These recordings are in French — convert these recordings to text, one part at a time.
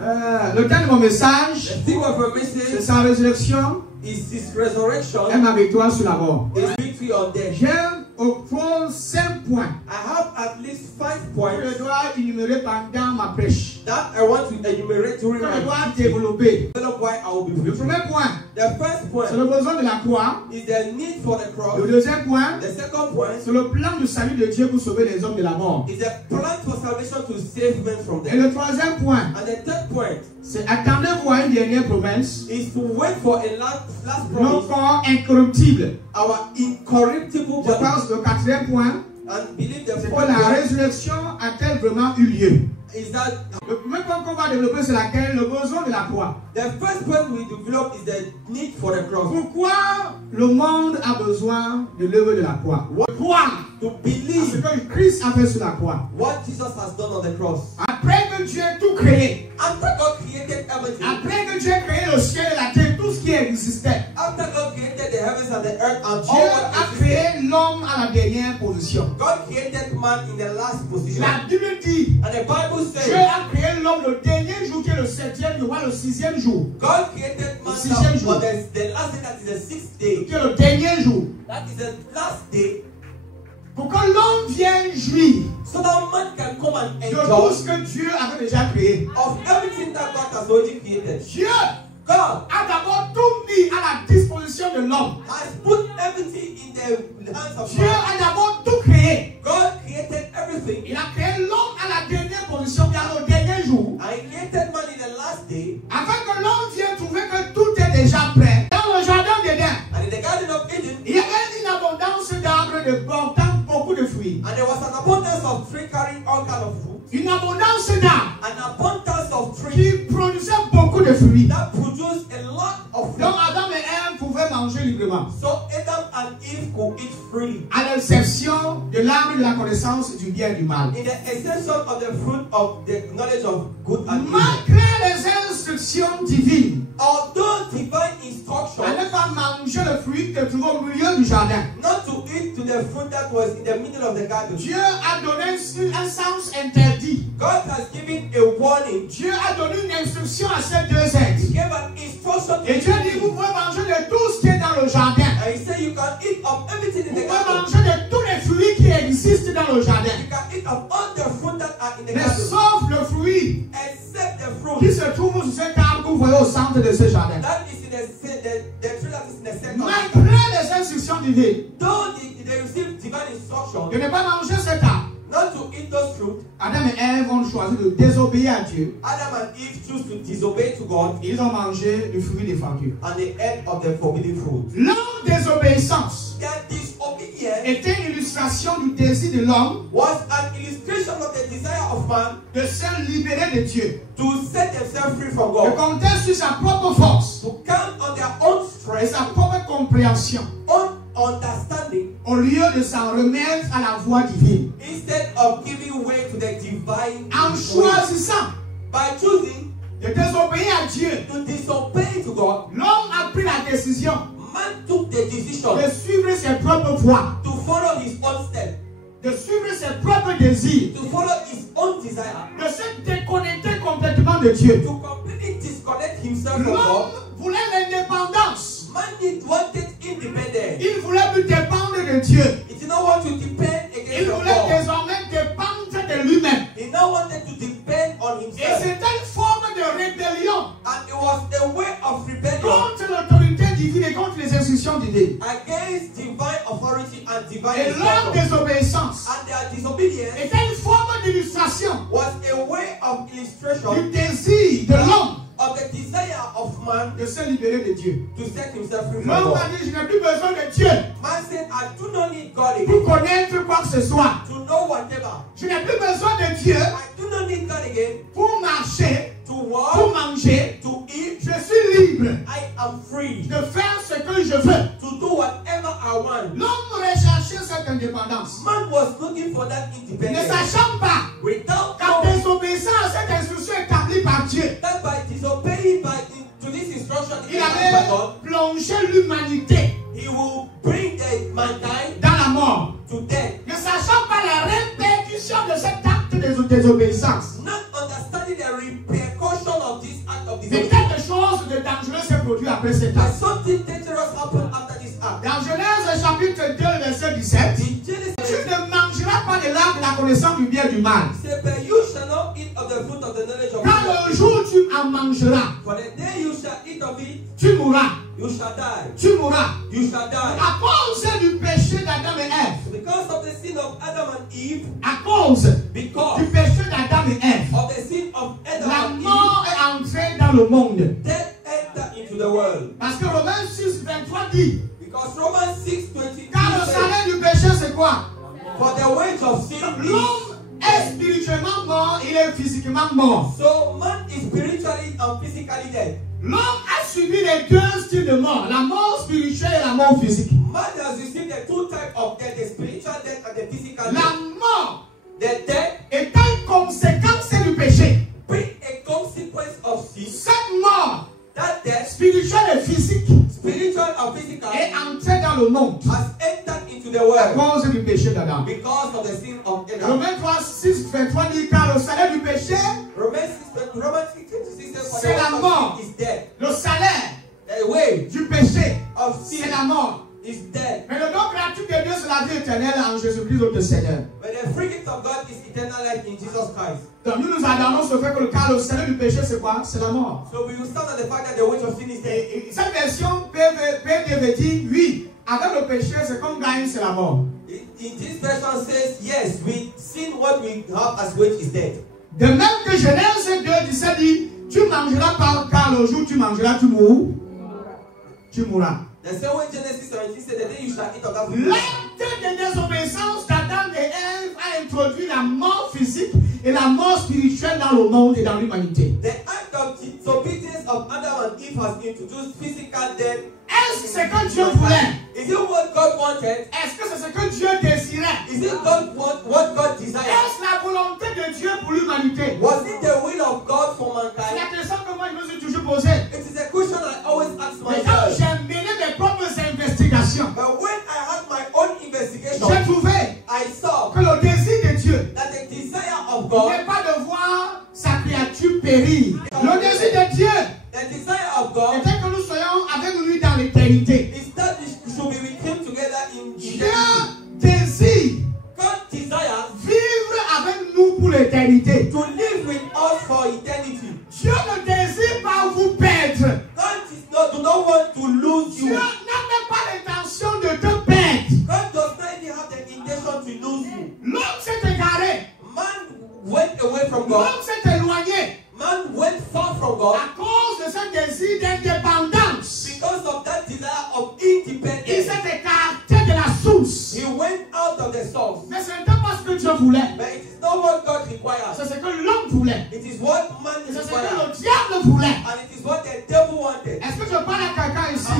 Le thème de mon message, c'est sa résurrection et ma victoire sur la mort. J'aime au fond 5 points que je dois énumérer pendant ma prêche. Que je dois développer. Le premier point, c'est le besoin de la croix. Le deuxième point, c'est le plan de salut de Dieu pour sauver les hommes de la mort. Et le troisième point, c'est attendez-vous à une dernière promesse. Non corps incorruptible. Je pense que le quatrième point, c'est que la résurrection a-t-elle vraiment eu lieu? Le premier point qu'on va développer, c'est laquelle? Le besoin de la croix. Pourquoi le monde a besoin de l'œuvre de la croix? Croire ce que Christ a fait sur la croix. Après que Dieu ait tout créé, après que Dieu ait créé le ciel et la terre, tout ce qui existait, Dieu a créé l'homme à la dernière position. La Bible dit, Dieu a créé l'homme le dernier jour qui est le 7e jour, le 6e jour. Le 6e jour. Qui est le dernier jour. Pour que l'homme vienne jouir de tout ce que Dieu avait déjà créé. Dieu a d'abord tout mis à la disposition de l'homme. Dieu a d'abord tout créé. Il a créé l'homme à la dernière position, bien le dernier jour. Afin que l'homme vienne trouver que tout est déjà prêt. Dans le jardin d'Éden, il y avait une abondance d'arbres portant beaucoup de fruits. Une abondance d'arbres qui produisait beaucoup de fruits. Donc Adam et Ève pouvaient manger librement. À l'exception de l'arbre de la connaissance du bien et du mal. Malgré les instructions divines, à ne pas manger le fruit que trouve au milieu du jardin. Dieu a donné un sens interdit. Dieu a donné une instruction à ces deux êtres. Et Dieu dit, vous pouvez manger de tout ce qui est dans le jardin. Vous pouvez manger de tous les fruits qui existent dans le jardin. Mais sauf le fruit qui se trouve sur cet arbre que vous voyez au centre de ce jardin. Malgré les instructions divines de ne pas manger cet arbre, Adam et Ève ont choisi de désobéir à Dieu. Ils ont mangé le fruit défendu. Leur désobéissance était une illustration du désir de l'homme de se libérer de Dieu, de compter sur sa propre force et sa propre compréhension, au lieu de s'en remettre à la voie divine. En choisissant de désobéir à Dieu, l'homme a pris la décision de suivre ses propres voies, de suivre ses propres désirs, de se déconnecter complètement de Dieu. L'homme voulait l'indépendance. Il voulait plus dépendre de Dieu. Il voulait désormais dépendre de lui-même. Et c'était une forme de rébellion contre l'autorité divine et contre les instructions divines. Et leur désobéissance était une forme d'illustration du désir de l'homme de se libérer de Dieu. L'homme a dit, je n'ai plus besoin de Dieu pour connaître quoi que ce soit. Je n'ai plus besoin de Dieu pour marcher, pour manger. Je suis libre de faire ce que je veux. L'homme recherchait cette indépendance, ne sachant pas qu'en désobéissant à cette instruction établie par Dieu, il avait plongé l'humanité dans la mort, ne sachant pas la répercussion de cet acte de désobéissance. Mais quelque chose de dangereux s'est produit après cet acte. Something dangerous happened after this act. Dans Genèse chapitre 2, verset 17, tu ne mangeras pas de l'arbre de la connaissance du bien et du mal. You shall not eat of the fruit of the knowledge of Quand le jour tu en mangeras, for the day you shall eat of it, tu mourras. You shall die. Tu mourras. You shall die. À cause du péché d'Adam et Ève. Because of the sin of Adam and Eve. À cause du péché d'Adam et Ève. Of the sin of Adam la mort est entrée dans le monde. Death entered into the world. Parce que Romains 6, 23 dit. Because Romans 6, 23. Car le salaire du péché c'est quoi? For the wage of sin. L'homme est spirituellement mort, il est physiquement mort. So man is spiritually and physically dead. L'homme a subi les deux styles de mort, la mort spirituelle et la mort physique. Man has received the two types of death, the spiritual death and the physical death. La mort, the death, est une conséquence du péché. Being a consequence of sin. Cette mort, that death, spirituelle et physique, spiritual and physical, est entrée dans le monde. Has entered into the world. À cause du péché d'Adam. Because of the sin of Adam. Romains 6, 23 dit car le salaire du péché, c'est la mort. Le salaire du péché, c'est la mort. Mais le don gratuit de Dieu, c'est la vie éternelle en Jésus-Christ notre Seigneur. Donc nous adorons ce fait que le salaire du péché, c'est quoi? C'est la mort. Et cette version PDV dit oui, avec le péché, c'est comme gagner, c'est la mort. In this version says yes, with sin what we have as wage is death. De même que Genèse 2, 17 dit, tu mangeras pas, car le jour où tu mangeras, tu mourras. Tu mourras. L'acte de désobéissance d'Adam et Ève a introduit la mort physique et la mort spirituelle dans le monde et dans l'humanité. The act of disobedience of Adam and Eve has introduced physical death. Est-ce que c'est ce que Dieu voulait? Is it what God wanted? Est-ce que c'est ce que Dieu désirait? Is it what God desired? Est-ce la volonté de Dieu pour l'humanité? Was it the will of God for mankind? C'est la question que moi je me suis toujours posée. It is a question I always ask myself. Mais quand j'ai mené mes propres investigations, but when I had my own investigation, j'ai trouvé que le désir de Dieu, that the desire of God, n'est pas de voir sa créature périr. Le désir de Dieu, the desire of God, était que nous soyons avec lui dans l'éternité. Dieu désire vivre avec nous pour l'éternité. To live with us for eternity. Dieu ne désire pas vous perdre. God do not want to lose you. Dieu n'a même pas l'intention de te perdre. God does not even have the intention to lose you. L'homme s'est égaré. Man went away from God. L'homme s'est éloigné. Man went far from God. À cause de ce désir d'indépendance. Because of that desire of independence. Il s'est écarté de la source. He went out of the source. Mais ce n'était pas ce que Dieu voulait. But it is not what God requires. C'est ce que l'homme voulait. It is what man requires. C'est ce que le diable voulait. And it is what the devil wanted. Est-ce que je parle à quelqu'un ici?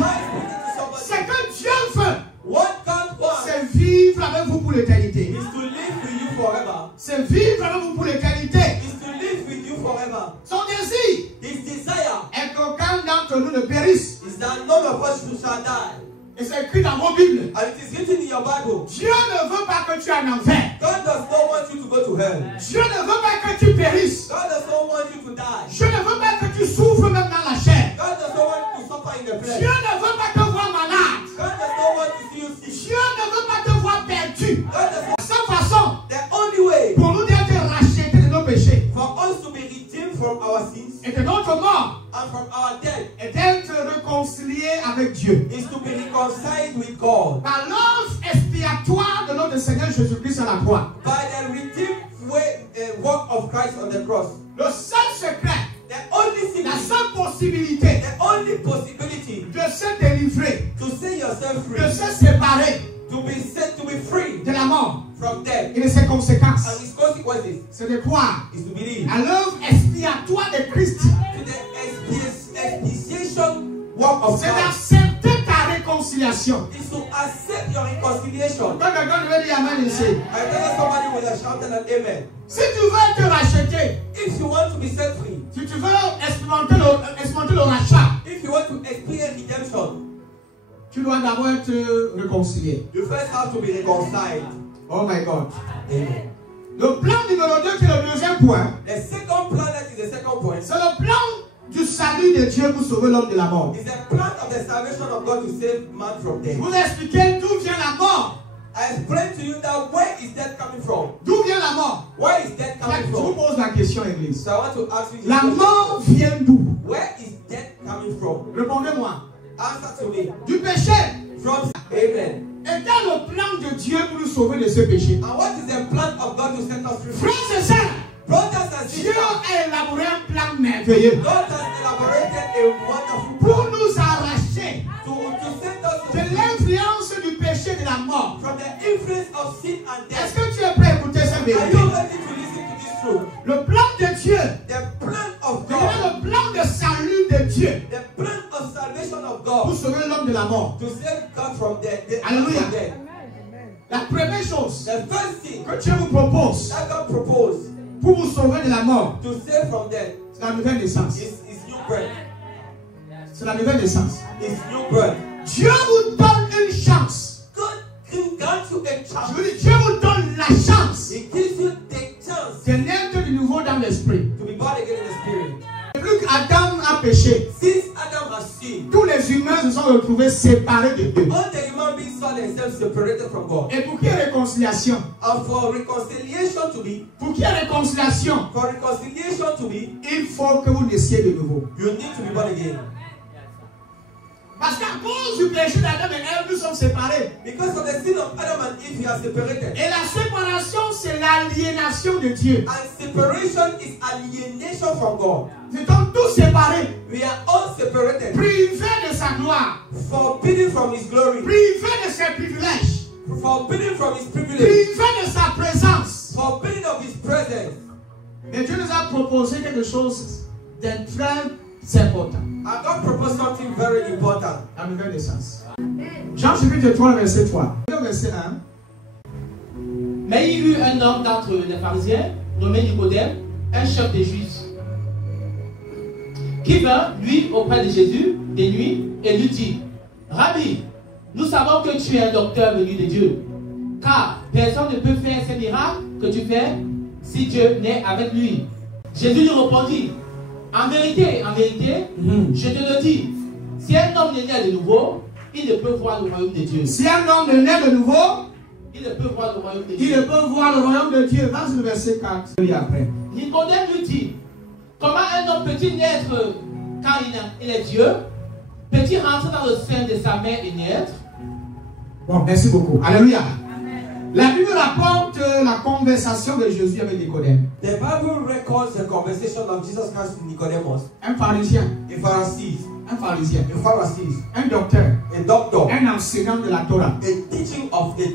Ce que Dieu veut. What God wants. C'est vivre avec vous pour l'éternité. Is to live with you forever. C'est vivre avec vous pour l'éternité. Is to live with you forever. Son désir. His desire. Est qu'aucun d'entre nous ne périsse. Is that none of us shall die. Et c'est écrit dans vos Bibles. And it is written in your Bible. Dieu ne veut pas que tu ailles en enfer. God does not want you to go to hell. Dieu ne veut pas que tu périsses. God does not want you to die. Dieu ne veut pas que tu souffres même dans la chair. God does not want you to suffer in the flesh. Dieu ne veut pas te voir malade. God does not want to see you sick. Dieu ne veut pas te voir perdu. God does not. De cette façon, the only way pour nous d'être rachetés de nos péchés, for us to be redeemed from our sins, et de notre mort, and from our death, et d'être réconciliés avec Dieu, is to be reconciled with God. Par l'œuvre expiatoire de notre Seigneur Jésus-Christ à la croix. By the redeemed work of Christ on the cross. Le seul secret, the only secret, la seule possibilité, the only possibility, de se délivrer, to set yourself free, de se séparer, to be set, to be free, de la mort, from death, et de ses conséquences, and its consequences, c'est de croire, is to believe, à l'œuvre expiatoire de Christ, to the expiation work of Christ. C'est d'accepter ta réconciliation. Is to accept your reconciliation. Quand quelqu'un veut dire amen ici, I tell somebody with a shout and an amen. Si tu veux te racheter, if you want to be set free, si tu veux expérimenter le rachat, if you want to experience redemption, tu dois d'abord être réconcilié. You first have to be reconciled. Oh my God. Amen. Le plan numéro 2 qui est le deuxième point. The second plan, that is the second point. C'est le plan du salut de Dieu pour sauver l'homme de la mort. It's the plan of the salvation of God to save man from death. Je vous ai expliqué d'où vient la mort. I explained to you that where is death coming from? D'où vient la mort? Where is death coming Je vous from? pose la question, Église. So I want to ask you. La mort vient d'où? Where is death coming from? Répondez-moi. Answer to me. Du péché. From Amen. Et quel est le plan de Dieu pour nous sauver de ce péché? And what is the plan of God to set us free? Frères et sœurs, Brothers and Dieu sisters, a élaboré un plan merveilleux God has elaborated a wonderful pour plan nous arracher to set us de l'influence du péché et de la mort. from the influence of sin and Est-ce death. que tu es prêt à écouter cette Are vérité? you ready to listen to this truth? Le plan de Dieu, The plan of c'est God, le plan de salut de Dieu the plan of salvation of pour God, sauver l'homme de la mort. to save God from death. Alléluia. From death. La première chose The first thing que Dieu vous propose that God proposed pour vous sauver de la mort, to save from death c'est la nouvelle naissance. is new birth. C'est la nouvelle naissance. Is new birth. Dieu vous donne une chance. God grants you a Je chance. veux dire, Dieu vous donne la chance He gives you the chance de naître de nouveau dans l'esprit. to be born again in the spirit. Depuis qu'Adam a péché, Since Adam has sinned, tous les humains se sont retrouvés séparés de Dieu. all the human beings saw themselves separated from God. Et pour qu'il y ait réconciliation, And for reconciliation to be, il faut que vous naissiez de nouveau. you need to be born again. Parce qu'à cause du péché d'Adam et Ève, nous sommes séparés. Because of the sin of Adam and Eve, we are separated. Et la séparation, c'est l'aliénation de Dieu. And separation is alienation from God. Nous sommes tous séparés, We are all separated, privés de sa gloire, forbidden from His glory, privés de ses privilèges, forbidden from His privilege, privés de sa présence. forbidden of His presence. Mais Dieu nous a proposé quelque chose de très important. And God proposed something very important. La nouvelle naissance. Jean chapitre 3, verset 3. Verset 1. Mais il y eut un homme d'entre les pharisiens, nommé Nicodème, un chef des Juifs, qui vint, lui, auprès de Jésus, de nuit, et lui dit: Rabbi, nous savons que tu es un docteur venu de Dieu, car personne ne peut faire ces miracles que tu fais si Dieu n'est avec lui. Jésus lui répondit: en vérité, je te le dis, si un homme n'est né de nouveau, il ne peut voir le royaume de Dieu. Si un homme est né de nouveau, Il ne peut voir le royaume de il Dieu. ne peut voir le royaume de Dieu. Vas-y le verset 4. Et après. Nicodème lui dit: comment un homme peut-il naître quand il est Dieu? Peut-il rentrer dans le sein de sa mère et naître? Bon, merci beaucoup. Alléluia. La Bible rapporte la conversation de Jésus avec Nicodème. The Bible records the conversation of Jesus Christ with Nicodemus, Un pharisien. a Pharisee, Un docteur. a doctor, Un enseignant de la Torah. a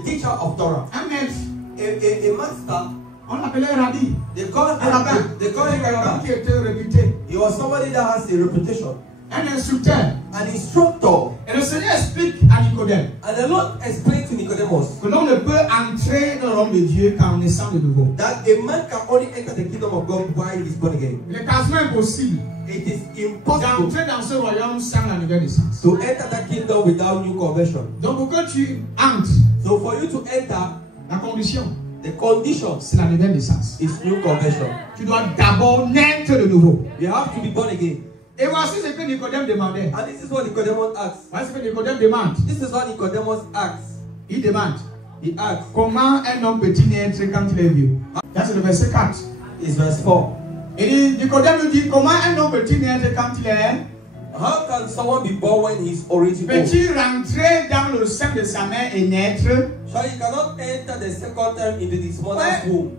teacher of Torah, Un maître. a master. On l'appelait Rabbi. They call Un rabbin. him Un rabbin rabbi. qui était réputé. He was somebody that has a reputation, Un instructeur. an instructor. Et le Seigneur explique à Nicodème And the Lord explained to Nicodemus que l'on ne peut entrer dans le royaume de Dieu qu'en naissant de nouveau. that a man can only enter the kingdom of God while he is born again. Il est quasiment impossible It is impossible d'entrer dans ce royaume sans la nouvelle naissance. to enter that kingdom without new conversion. Donc pour que tu entres, So for you to enter, la condition, the conditions c'est la nouvelle naissance. is new conversion. Tu dois d'abord naître de nouveau. You have to be born again. Et voici ce que Nicodème demandait. And this is what Nicodemus asks. Voici ce que Nicodème demande. This is what Nicodemus asks. Il demande He asks, comment un homme peut-il naître quand il est vieux. Ça c'est le verset 4. is verse 4. Et Nicodème nous dit comment un homme peut-il naître quand il est. How can someone be born when he is already old? Peut-il rentrer dans le sein de sa mère et naître? So he cannot enter the second time into his mother's womb.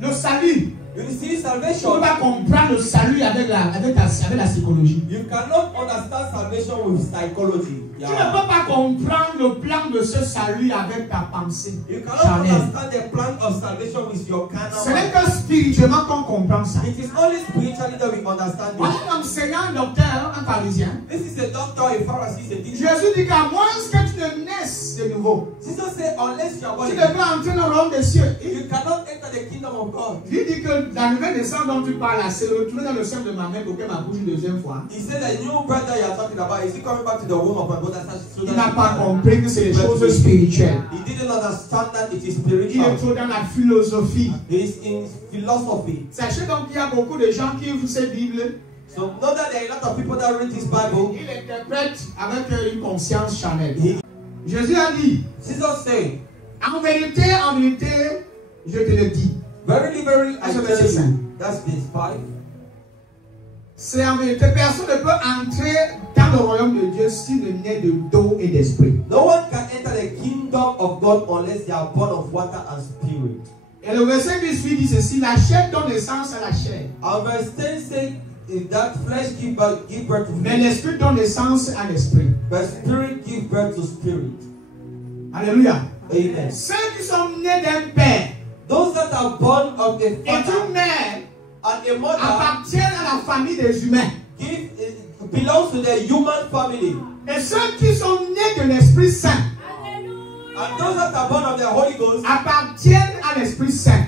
Le salut. You see, Tu ne peux salvation, pas comprendre le salut avec la psychologie. you cannot understand salvation with psychology. Tu ne peux pas comprendre le plan de ce salut avec ta pensée. You cannot charnelle. understand the plan of salvation with your carnal Ce n'est mind. que spirituellement qu'on comprend ça. It is only spiritually that we understand Voilà it. un enseignant, un docteur, un pharisien. This is a doctor, a Pharisee, a teacher. Jésus dit qu'à moins que tu ne naisses de nouveau, Jesus said, unless you are born tu ne again, peux entrer dans le royaume des cieux. you cannot enter the kingdom of God. Il dit que la nouvelle naissance dont tu parles, c'est retourner dans le sein de ma mère pour qu'elle m'accouche une deuxième fois. He said that new birth that you are talking about, is he coming back to the womb of my brother? Il n'a pas compris que c'est des choses spirituelles. He didn't understand that it is Il est spiritual. trop dans la philosophie. He is in philosophy. Sachez donc qu'il y a beaucoup de gens qui ouvrent ces Bibles So know that there are a lot of people that read this Bible. Il interprète avec une conscience charnelle. Jésus a dit, Jesus said, en vérité, je te le dis. Verily, verily, I tell you. That's verse 5. C'est en vérité, personne ne peut entrer dans le royaume de Dieu s'il ne naît de d'eau et d'esprit. No one can enter the kingdom of God unless they are born of water and spirit. Et le verset 18 dit ceci, la chair donne naissance à la chair. Our verse 10 says that flesh give birth to Mais flesh, l'esprit donne naissance à l'esprit. but spirit give birth to spirit. Alléluia. Amen. Ceux qui sont nés d'un père Those that are born of a et father d'une mère and a mother appartiennent à la famille des humains. belongs to the human family. Et ceux qui sont nés de l'Esprit Saint And those that are born of the Holy Ghost appartiennent à l'Esprit Saint.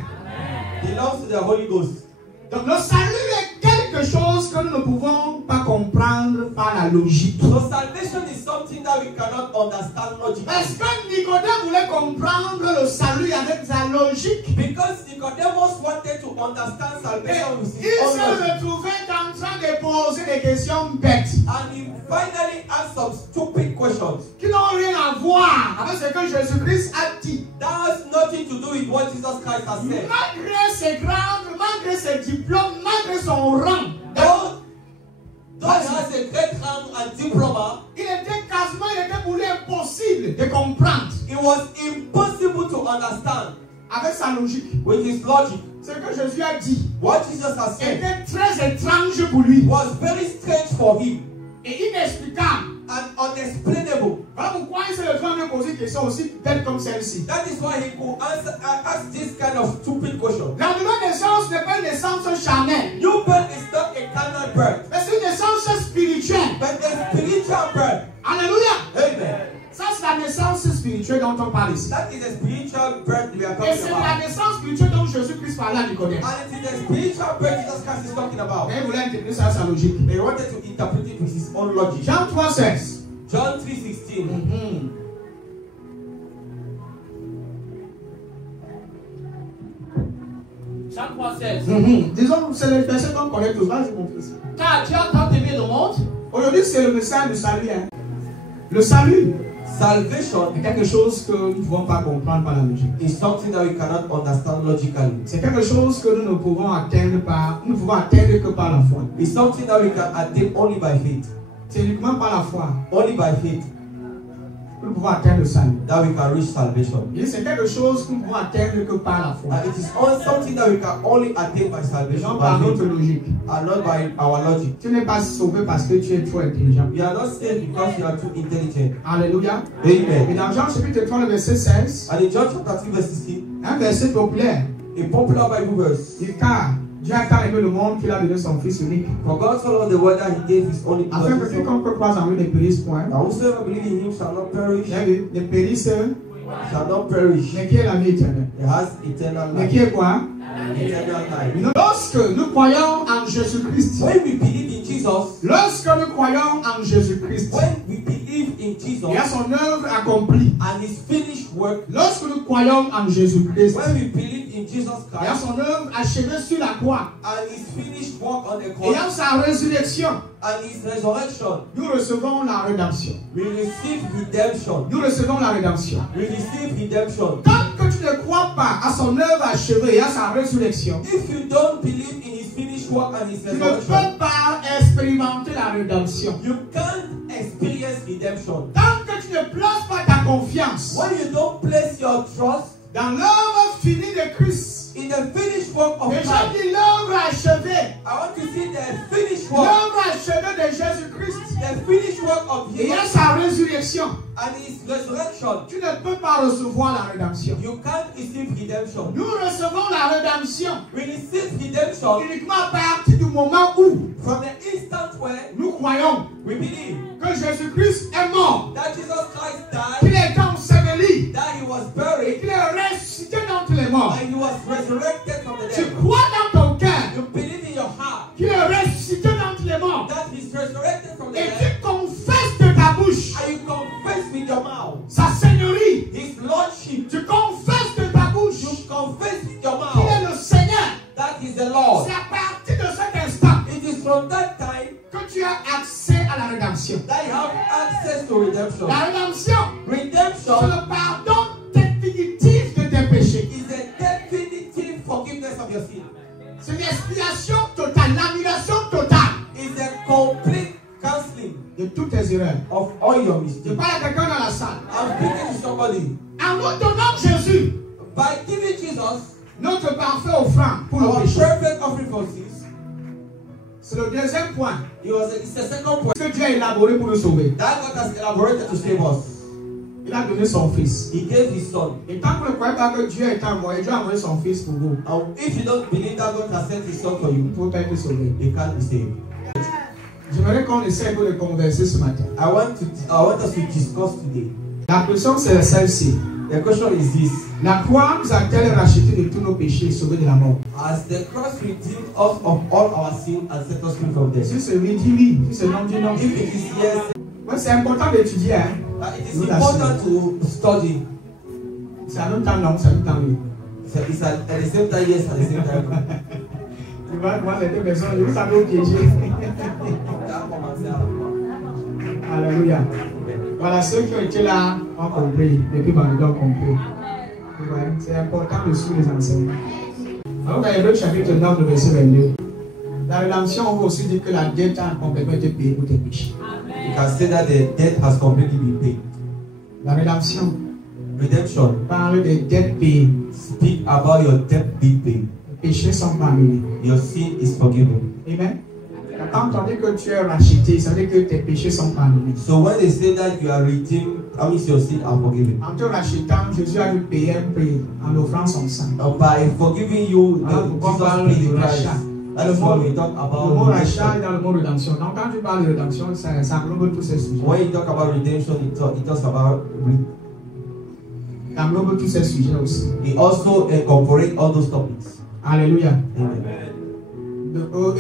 belongs to the Holy Ghost. Donc le salut est quelque chose que nous ne pouvons pas comprendre par la logique. So salvation is something that we cannot understand logically. Est-ce que Nicodème voulait comprendre le salut avec sa logique? Because Nicodemus wanted to understand salvation with Il his own se logic. retrouvait en train de poser des questions bêtes And he finally asked some stupid questions qui n'ont rien à voir avec ce que Jésus-Christ a dit. that has nothing to do with what Jesus Christ has said. Malgré ses grandes, malgré ses diplômes, malgré son rang, Though he has a great rank and diploma, il était pour lui impossible de comprendre it was impossible to understand avec sa logique. with his logic. Ce que Jésus a dit What Jesus has said était très étrange pour lui was very strange for him et inexplicable. and unexplainable. Voilà pourquoi il s'est retrouvé à me poser une question aussi bête comme celle-ci. That is why he could ask this kind of stupid question. La nouvelle naissance n'est pas une naissance charnelle, New birth is not a carnal birth, mais c'est une naissance spirituelle. but a spiritual birth. Alléluia. Amen. Ça, c'est la naissance spirituelle dont on parle ici. That is a spiritual birth we are Et talking c'est la about. naissance spirituelle dont Jésus-Christ parlait à Nicodème. And it is the spiritual birth Jesus Christ is talking about. Mais il voulait interpréter ça à sa logique. He wanted to interpret it with his own logic. Jean 3,16. John 3:16. Jean 3,16. Disons, c'est le verset qu'on connaît tous. Vas-y, mon fils. Car tu as tant aimé le monde. Aujourd'hui, c'est le message du salut. Hein. Le salut Salvation est quelque chose que nous ne pouvons pas comprendre par la logique. is something that we cannot understand logically. C'est quelque chose que nous ne pouvons atteindre que par la foi. It's something that we can attain only by faith. C'est uniquement par la foi Only by faith que nous pouvons atteindre le salut. that we can reach salvation. Et c'est quelque chose que nous pouvons atteindre que par la foi. And it is something that we can only attain by Les salvation, gens par by notre faith, logique. and not by our logic. Tu n'es pas sauvé parce que tu es trop intelligent. We are not saved because we are too intelligent. Alléluia. Et Amen. dans Jean chapitre 3, le verset 16, And in John chapter 3 verse 16, un verset populaire, a popular Bible verse, dit car Dieu a tant aimé le monde qu'il a donné son Fils unique, for God so loved the world that he gave his only afin que begotten Son, quiconque croise en lui ne périsse point. that whosoever believes in him shall not perish, Bien vu, ne périsse, shall not perish. mais qui est la vie éternelle. He has eternal Mais life. qui est quoi? Eternal life. Lorsque nous croyons en Jésus-Christ, When we believe in Jesus, lorsque nous croyons en Jésus-Christ when we believe in Jesus et à son œuvre accomplie, and his finished work, lorsque nous croyons en Jésus-Christ when we believe in Jesus et à Christ son œuvre achevée sur la croix and his finished work on the et à cross sa résurrection, and his resurrection, nous recevons la rédemption. we receive redemption. Nous recevons la rédemption. We receive redemption. Tant que tu ne crois pas à son œuvre achevée et à sa résurrection, If you don't believe in his finished work and his tu ne resurrection, peux pas expérimenter la rédemption. you can't experience redemption. Tant que tu ne places pas ta confiance When you don't place your trust dans l'œuvre finie de Christ, in the finished work of déjà Christ, dit l'œuvre achevée, I want to see the finished work, l'œuvre achevée de Jésus-Christ the finished work of et à Jesus sa résurrection, and his resurrection. tu ne peux pas recevoir la rédemption. You can't receive redemption. Nous recevons la rédemption We receive redemption uniquement à partir du moment où from the instant where nous croyons we believe que Jésus-Christ est mort, that Jesus Christ qu'il died, est enseveli, that he was et buried, qu'il est ressuscité d'entre les morts. and he was resurrected from the Tu dead. crois dans ton cœur You believe in your heart qu'il est ressuscité d'entre les morts, that he's resurrected from the et dead, tu confesses de ta bouche and you confess with your mouth sa seigneurie. his lordship. Tu confesses de ta bouche You confess with your qu'il est mouth le Seigneur. that is the Lord. C'est à partir de cet instant It is from that time as accès à la rédemption. That you have access to redemption. La rédemption, Redemption, c'est le pardon définitif de tes péchés. is the definitive forgiveness of your sin. C'est l'expiation totale, l'annulation totale. Is the complete cancelling De toutes tes erreurs. of all your Je mistakes. parle à quelqu'un dans la salle. I'm speaking to somebody. En nous donnant Jésus, By giving Jesus notre parfait offrande pour nos our péchés. perfect offering for sins, C'est le deuxième point it's the second point que Dieu a élaboré pour nous sauver. that God has elaborated to save us. Il a donné son fils. He gave his son. Et tant que vous ne croyez pas que Dieu est envoyé, Dieu a envoyé son fils pour vous. And if you don't believe that God has sent his son for you, Pour être sauvé. you can't be saved. J'aimerais qu'on essaie de converser ce matin. I want us to discuss today. La question c'est celle-ci. The question is this: La croix nous a-t-elle racheté de tous nos péchés et sauvé de la mort? has the cross redeemed us of all our sin and set us free from death? Si c'est oui, dis oui. Si c'est non, dis non. If it is yes, Ouais, c'est important d'étudier. Hein? it is important to study. C'est à notre temps non, c'est à notre temps oui. It's at the same time yes, at the same time no. Tu vois, moi, les deux personnes, vous savez où piéger. Alléluia. Voilà, ceux qui ont été là ont compris. Depuis maintenant, ont compris. Ouais, c'est important de suivre les enseignements. Alors, dans Hébreux chapitre 9, le verset 22, la rédemption, on peut aussi dire que la dette a complètement été payée pour tes péchés. You can say that the debt has completely been paid. La rédemption Redemption parle des dettes payées. speak about your debt being paid. Les péchés sont pardonnés. Your sin is forgiven. Amen. Quand on dit que tu es racheté, ça veut dire que tes péchés sont pardonnés. So when they say that you are redeemed, that means your sins are forgiven. En te rachetant, Jésus a dû payer un prix en offrant son sang. And by forgiving you, Jesus paid the price. That is why we talk Le about mot rachat redemption. est dans le mot rédemption. Donc quand tu parles de rédemption, ça englobe tous ces sujets. When you talk about redemption, it talks about Ça englobe tous ces sujets aussi. it also incorporates all those topics. Alléluia. Amen.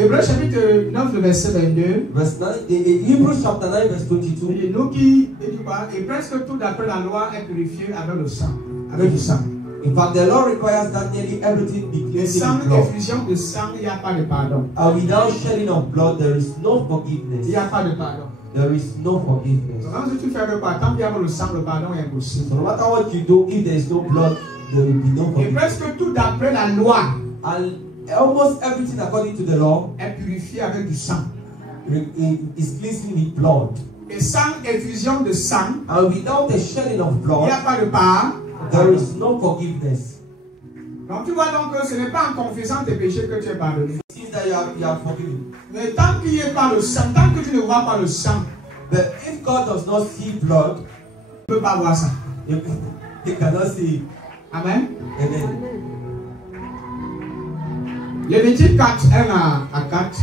Hébreux chapitre 9, le verset 22. Verse 9, in Hebrews chapter 9, verse 22. Il dit, nous qui, il dit quoi? Et presque tout d'après la loi est purifié avec le sang. Avec du sang. In fact, the law requires that nearly everything be Le cleansed sang, in blood. effusion de sang, il n'y a pas de pardon. And without shedding of blood, there is no Il forgiveness. n'y a pas de pardon. There is no forgiveness. Donc, si tu fais avec quoi? Tant qu'il y a le sang, le pardon est impossible. So no matter what you do, if there is no blood, there will be no Et forgiveness. presque tout d'après la loi And almost everything according to the law est purifié avec du sang. is cleansed with blood. Et sans effusion de sang, And without the shedding of il n'y a blood, pas de pardon. there is no forgiveness. Donc tu vois donc que ce n'est pas en confessant tes péchés que tu es pardonné. It seems that you are forgiven. Mais tant qu'il n'y ait pas le sang, tant que tu ne vois pas le sang, But if God does not see blood, tu ne peux pas voir ça. you cannot see it. Amen. Amen. Lévitique 4, 1 à 4.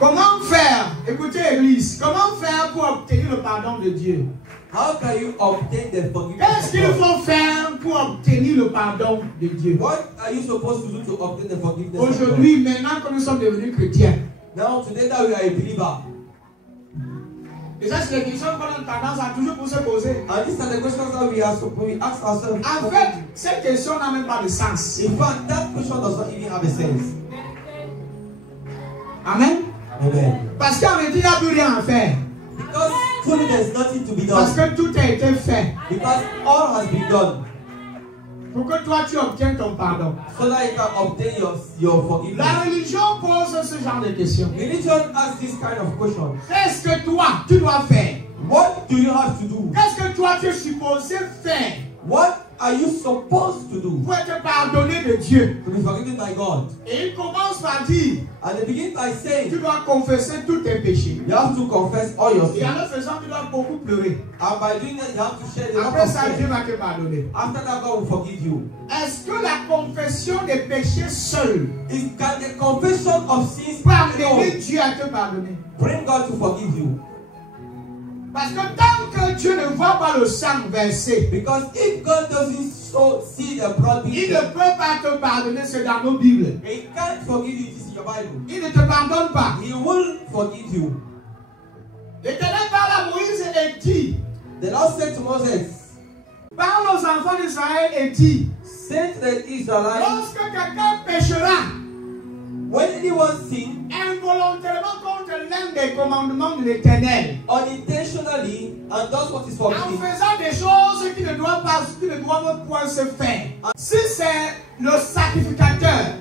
Comment faire, écoutez l'église, comment faire pour obtenir le pardon de Dieu? How can you obtain the forgiveness Qu'est-ce of qu'il God? faut faire pour obtenir le pardon de Dieu? What are you supposed to do to obtain the forgiveness of God? Aujourd'hui, maintenant que nous sommes devenus chrétiens, Now, today that we are a believer, et ça c'est les questions qu'on a tendance à toujours pour se poser. and these are the questions that we ask ourselves. En fait, cette question n'a même pas de sens. In fact, that question does not even have a sense. Amen. Amen. Parce qu'en réalité, il n'y a plus rien à faire. Because truly there's nothing to be Parce done. que tout a été fait Because all has been done. pour que toi tu obtiennes ton pardon. So that you can obtain your forgiveness. La religion pose ce genre de questions. Religion asks this kind of question. Qu'est-ce que toi tu dois faire? What do you have to do? Qu'est-ce que toi tu es supposé faire What are you supposed to do pour être pardonné de Dieu? to be forgiven by God? Et il commence par dire, And they begin by saying, tu dois confesser tous tes péchés. you have to confess all your Et sins. en le faisant, tu dois beaucoup pleurer. And by doing that, you have to share the love Après of ça, Dieu God. va te pardonner. After that, God will forgive you. Est-ce que la confession des péchés seule Can the confession of sins peut amener alone Dieu à te pardonner? bring God to forgive you? Parce que tant que Dieu ne voit pas le sang versé, Because if God doesn't see the blood being il ne shed, peut pas te pardonner, c'est dans nos Bibles. He can't forgive you. It is in your Bible. Il ne te pardonne pas. He will forgive you. L'Éternel parle à Moïse et dit, The Lord said to Moses, parle aux enfants d'Israël et dit, say to the Israelites, lorsque quelqu'un péchera, When anyone sin involontairement contre l'un des commandements de l'Éternel, unintentionally and does what is en forbidden, faisant des choses qui ne doivent point se faire, si c'est le sacrificateur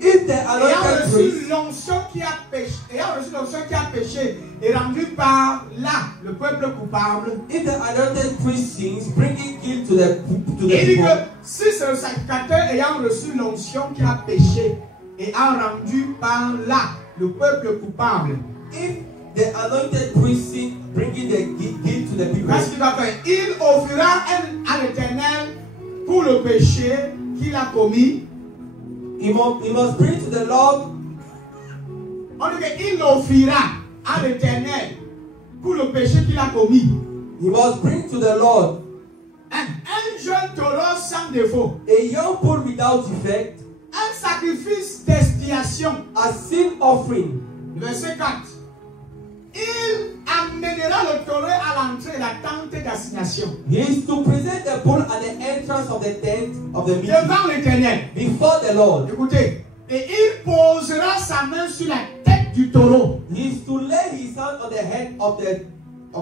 if the ayant anointed reçu priest, l'onction qui a péché et rendu par là le peuple coupable, if the anointed priest sins, bringing guilt to the il dit people, que si c'est le sacrificateur ayant reçu l'onction qui a péché et a rendu par là le peuple coupable, if the anointed priest sin, bringing the guilt to the people, qu'est-ce qu'il va faire? Il offrira à l'Éternel pour le péché qu'il a commis. he must bring to the Lord. On dit qu'il offrira à l'Éternel pour le péché qu'il a commis. He must bring to the Lord Un jeune taureau sans défaut. a young bull without defect, Un sacrifice d'expiation. a sin offering. Verset 4. Il amènera le taureau à l'entrée de la tente d'assignation. He is to present the bull at the entrance of the tent of the meeting Devant l'Éternel. before the Lord. Écoutez. Et il posera sa main sur la tête du taureau. He is to lay his hand on the head of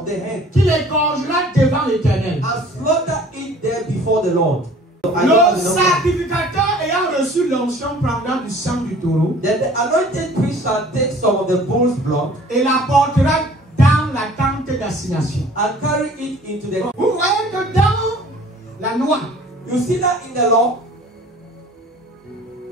the head Qu'il égorgera devant l'Éternel. and slaughter it there before the Lord. Le sacrificateur ayant reçu l'onction prendra du sang du taureau. Then the anointed priest shall take some of the bull's blood Et l'apportera dans la tente d'assignation. and carry it into the. Vous voyez que dans la loi, You see that in the law,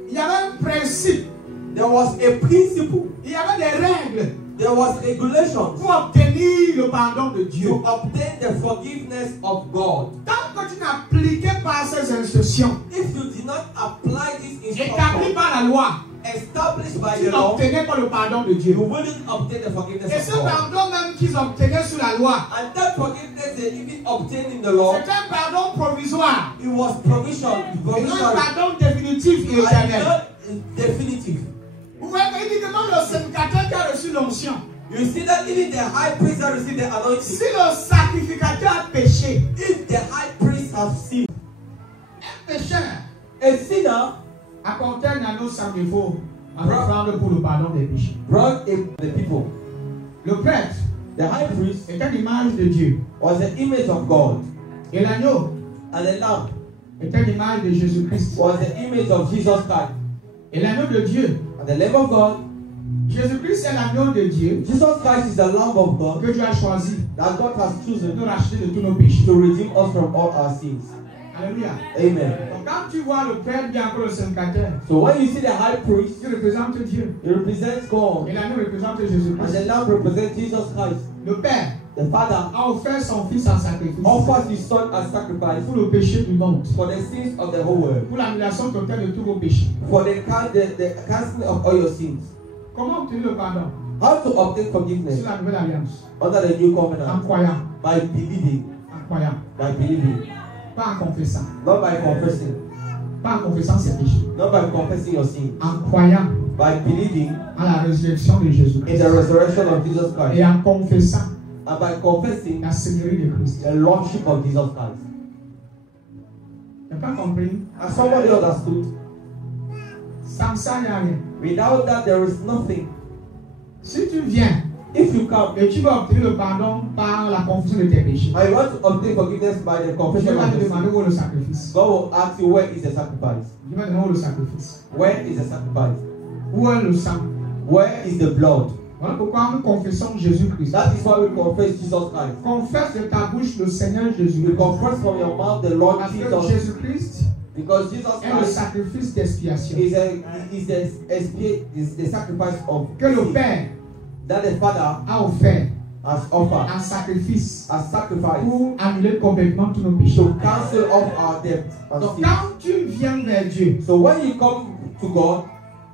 il y avait un principe, there was a principle, il y avait des règles there was regulations pour obtenir le pardon de Dieu. to obtain the forgiveness of God. Tant que tu n'appliquais pas ces instructions If you did not apply this établies instruction par la loi, established by tu the law, n'obtenais pas le pardon de Dieu. you wouldn't obtain the forgiveness Et of ce God. pardon même qu'ils obtenaient sous la loi, And that forgiveness they even obtained in the law, c'est un pardon provisoire. it was provision, Et non un provisionary, pardon définitif et and éternel. not definitive. Vous voyez qu'il dit que même le sacrificateur qui a reçu l'onction, You see that even the high priest that received the anointing, si le sacrificateur a péché, if the high priest have sinned, un pécheur a sinner apportait un anneau sans défaut à offrande pour le pardon des péchés. brought the people. Le prêtre The high priest était l'image de Dieu. was the image of God, Et l'agneau and the lamb était l'image de Jésus-Christ. was the image of Jesus Christ. Et l'agneau de Dieu, And the Lamb of God, Jésus-Christ est l'agneau de Dieu Jesus Christ is the Lamb of God que Dieu a choisi that God has de chosen nous racheter de tous nos péchés. to redeem us from all our sins. Alléluia. Amen. Donc quand tu vois le prêtre bien encore le sacrificateur, So when you see the high priest, il représente Dieu. it represents God, Et l'agneau représente and Jésus-Christ. the Lamb represents Jesus Christ. Le Père The Father a offert son Fils en sacrifice offers His Son as sacrifice pour le péché du monde, for the sins of the whole world, pour l'annulation totale de tous vos péchés. for the cancelling of all your sins. Comment obtenir le pardon? How to obtain forgiveness Sur la nouvelle alliance. under the new En covenant? croyant. By believing, En croyant. by believing, Pas en confessant. not by confessing, Pas en confessant ses péchés. not by confessing your sins, En croyant by believing à la résurrection de Jésus. in the resurrection of Jesus Christ, Et en confessant and by confessing la Seigneurie de Christ. the Lordship of Jesus Christ. Tu n'as pas compris? As somebody understood, Sans ça, il n'y a rien. without that there is nothing. Si tu viens If you come et tu vas obtenir le pardon par la confession de tes péchés, and you want to obtain forgiveness by the Dieu confession va of te the demander sin, où est le sacrifice. God will ask you, where is the sacrifice? Dieu va te demander où est le sacrifice. Where is the sacrifice? Où est le sang? Where is the blood? Voilà pourquoi nous confessons Jésus-Christ. That is why we confess Jesus Christ. Confesse de ta bouche le Seigneur You Jésus-Christ. confess from your mouth the Lord Parce que Jesus, Jésus-Christ because Jesus est le Christ sacrifice d'expiation is the sacrifice of que le sin Père that the Father a offert has offered en sacrifice as sacrifice pour annuler complètement tous nos péchés. to cancel off our debt and Donc sin. quand tu viens vers Dieu, So when you come to God,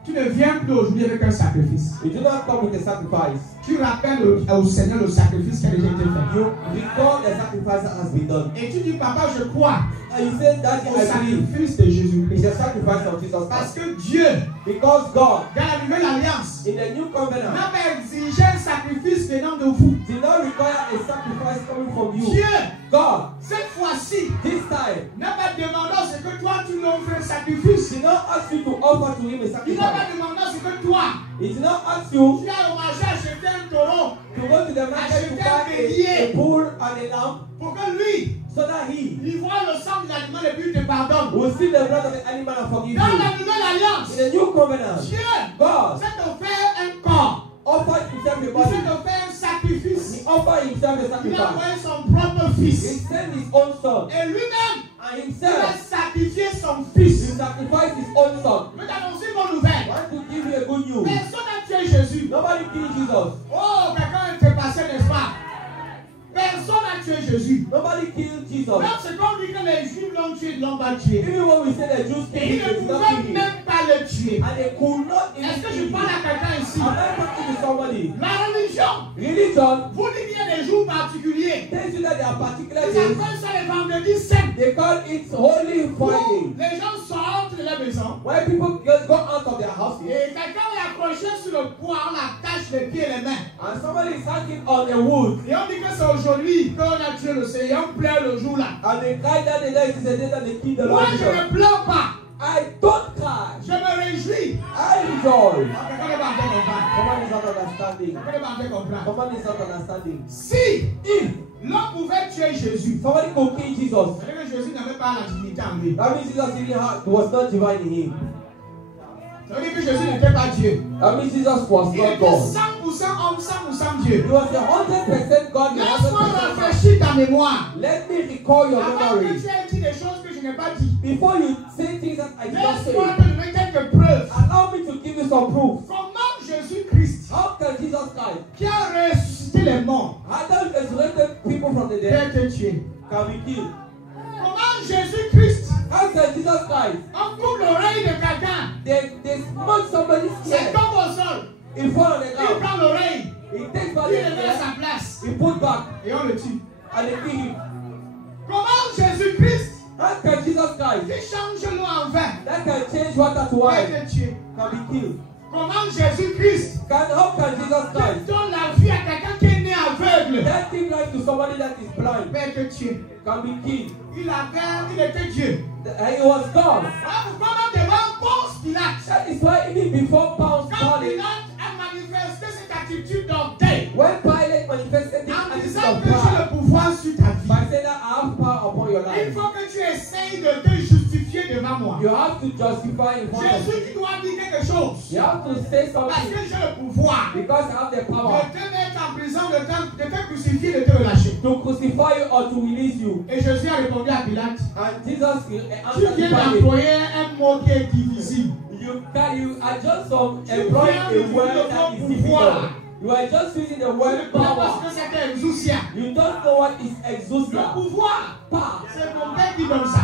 tu ne viens plus aujourd'hui avec un sacrifice. you do not come with a sacrifice. Tu rappelles au Seigneur le sacrifice qui a déjà été fait. You recall the sacrifice that has been done. Et tu dis, Papa, je crois And you say that au I believe sacrifice de is Jésus-Christ. the sacrifice of Jesus Parce Christ. que Dieu, Because God, dans la nouvelle alliance, in the new covenant, n'a pas exigé un sacrifice venant de vous. did not require a sacrifice coming from you. Dieu, God, cette fois-ci, this time, n'a pas demandé à ce que toi tu lui offres un sacrifice. did not ask you to offer to him a Il n'a pas sacrifice. demandé à ce que toi He did not ask you Tu as au marché acheter un taureau to go to the market to buy a bull and a lamb pour que lui, so that il voit le sang de l'animal et puis il te pardonne. will see the blood of the animal and forgive Dans you. la nouvelle alliance, In the new covenant, Dieu God s'est offert un corps. offered himself a Il body. s'est offert un sacrifice. He offered himself a Il a sacrifice. envoyé son propre He fils. sent his own son. Et lui-même, And il a himself, sacrifié son he fils. sacrificed his own son. Je vais t'annoncer une bonne nouvelle. I want to give you a good news. Personne n'a tué Jésus. Nobody killed Jesus. Oh, quelqu'un était passé, n'est-ce pas? Personne n'a tué Jésus. Nobody killed Jesus. Même c'est comme dit que les Juifs l'ont tué, ils ne l'ont pas tué. Even when we say the Jews Et killed ils him, ne they did not pouvaient kill him. même pas le tuer. And they could not Est-ce even que je kill him. parle à quelqu'un ici? Am I talking to somebody? La religion, Religion vous dites qu'il y a des jours particuliers. tells you that there are particular Ils days. appellent ça les vendredis saints. They call it Holy Friday. Les gens sortent de la maison. When people go out of their houses Et quelqu'un est accroché sur le poids, on attache les pieds et les mains. and somebody is hanging on a wood Et on dit que c'est aujourd'hui qu'on a tué le Seigneur. On pleure le jour là. and they cry that the day is the day that they kill the Moi, Lord je Jesus. ne pleure pas. I don't cry. Je me réjouis. I rejoice. Quelqu'un n'est pas en train de comprendre. Someone is not understanding. Quelqu'un n'est pas en train de comprendre. Someone is not understanding. Si If l'homme pouvait tuer Jésus, somebody could kill Jesus, c'est que Jésus n'avait pas la divinité en lui. that means Jesus was not divine in him. Ça veut dire que Jésus n'était pas Dieu. That means Jesus was Il not était God. 100% homme, 100% Dieu. He was 100% God. Laisse-moi 100% man. rafraîchir ta mémoire. Let me recall your Avant que memory. tu aies dit des choses que je n'ai pas dit, Before you say things that I did not laisse-moi say, te donner quelques preuves. allow me to give you some proof. Comment Jésus-Christ, How can Jesus Christ, qui a ressuscité les morts, Adam resurrected people from the peut dead, être tué? can be killed? Comment Jésus-Christ, How can Jesus Christ, on coupe l'oreille de quelqu'un, they smoke somebody's c'est ear, tombe au sol, he fall on the il ground, prend l'oreille, he takes back il the le met à ear, sa place he put back, et on le tue. and they kill him. Comment Jésus-Christ, How can Jesus Christ, qui change l'eau en vin, that can change water to peut wine, être tué? can be killed? Comment Jésus-Christ, How can Jesus qui Christ, donne la vie à quelqu'un qui est né aveugle, that give life to somebody that is blind, peut être tué? can be killed? Il était Dieu. He was God. Voilà pourquoi même devant Ponce Pilate, That is why even before Paul's quand calling, Pilate a manifesté cette attitude d'orgueil, when Pilate manifested this en attitude disant of que tu as pride, le pouvoir sur ta vie, by saying that I have power upon your il life, faut que tu essayes de te justifier devant moi. you have to justify in front of me. Jésus, tu dois dire quelque chose. You have to say Parce something que j'ai le pouvoir because I have the power de te mettre en prison, de te crucifier, de te relâcher. to crucify you or to release you. Et Jésus a répondu à Pilate, And Jesus tu answered viens Pilate, d'employer un mot qui est difficile. you are just employing viens a de word dire that is le difficult. pouvoir. You are just using the Tu ne word connais pas power. ce que c'était exousia. You don't know what is Le exousia. pouvoir, Power. c'est mon père qui donne ça.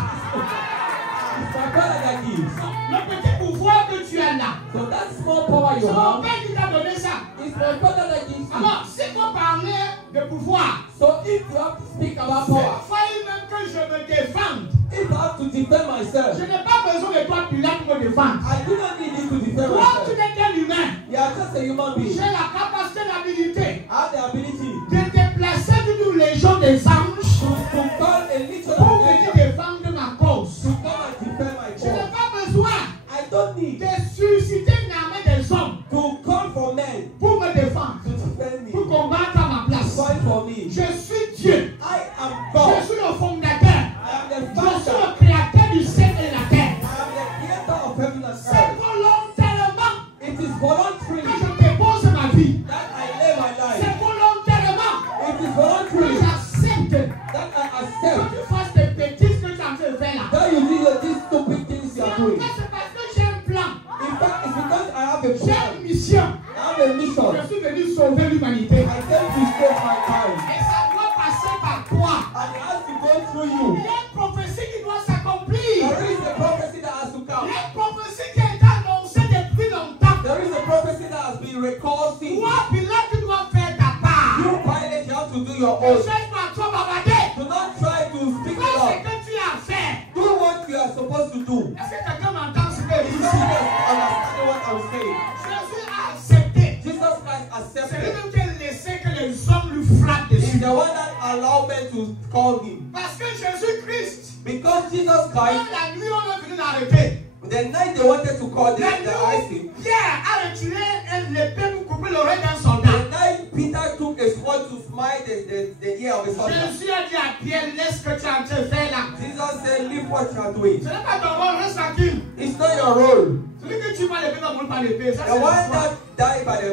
It's my father that gives. Le petit pouvoir que tu as là, So that small power you c'est mon have, père qui t'a donné ça. it's my father that gives you. Alors, si vous parlez de pouvoir, So if you have to speak about c'est power, failli même que je me défende. if I have to defend myself, Je n'ai pas besoin de toi, Pilate, pour me défendre. I do not need you to defend Toi, tu myself. n'es qu'un humain. You are just a human being. J'ai la capacité, l'habilité I have the ability de déplacer d'une légion des anges to call a legion pour of venir angels défendre ma cause. to come and defend my Je n'ai cause. pas besoin I don't need de susciter une armée des hommes to call for men pour me défendre, to defend me, pour combattre à ma place. fight for me. Je suis Dieu. I am Je God. suis le fondateur. I am the Je suis founder. le créateur du ciel et de la terre. I am the creator of heaven and C'est earth. volontairement It is que voluntary je dépose ma vie. that I live my life. C'est volontairement It is que voluntary j'accepte that I que accept tu fasses des bêtises que tu es en train de faire là. that you do these stupid things you C'est are doing. c'est parce que j'ai un plan. In fact, it's because I have a J'ai plan. une mission. I have a mission. Je suis venu sauver l'humanité. I came to save mankind. Et ça doit passer par toi. And it has to go through Il you. y a une prophétie qui doit s'accomplir. There is a prophecy that has to Il come. y a une prophétie qui a été annoncée depuis longtemps. There is a prophecy that has been recalled since. Toi, Pilate, tu dois faire ta part. You, Pilate, you have to do your Ne own. cherche pas à toi, bavarder. Do not try to speak Fais it ce up. que tu as à faire. Do what you are supposed to do. Est-ce que quelqu'un m'entend ce que If je you dis? understand what I'm saying, Jésus a accepté. Jesus Christ C'est accepted. lui-même qui a laissé que les hommes lui frappent He's dessus. the one that allowed men to call him. Parce que Jésus-Christ, Because Jesus quand Christ, la nuit on est venu l'arrêter, The night they wanted to call the IC. Pierre a retiré l'épée pour couper l'oreille d'un soldat. The night Peter took a sword to smite the ear of a soldier. Jésus a dit à Pierre, laisse ce que tu es en train de faire là. Jesus said, leave what you are doing. Ce n'est pas ton rôle, reste tranquille. It's not your role. Celui que tu vas l'épée va mourir par l'épée. Ça, The c'est one l'histoire. that died by the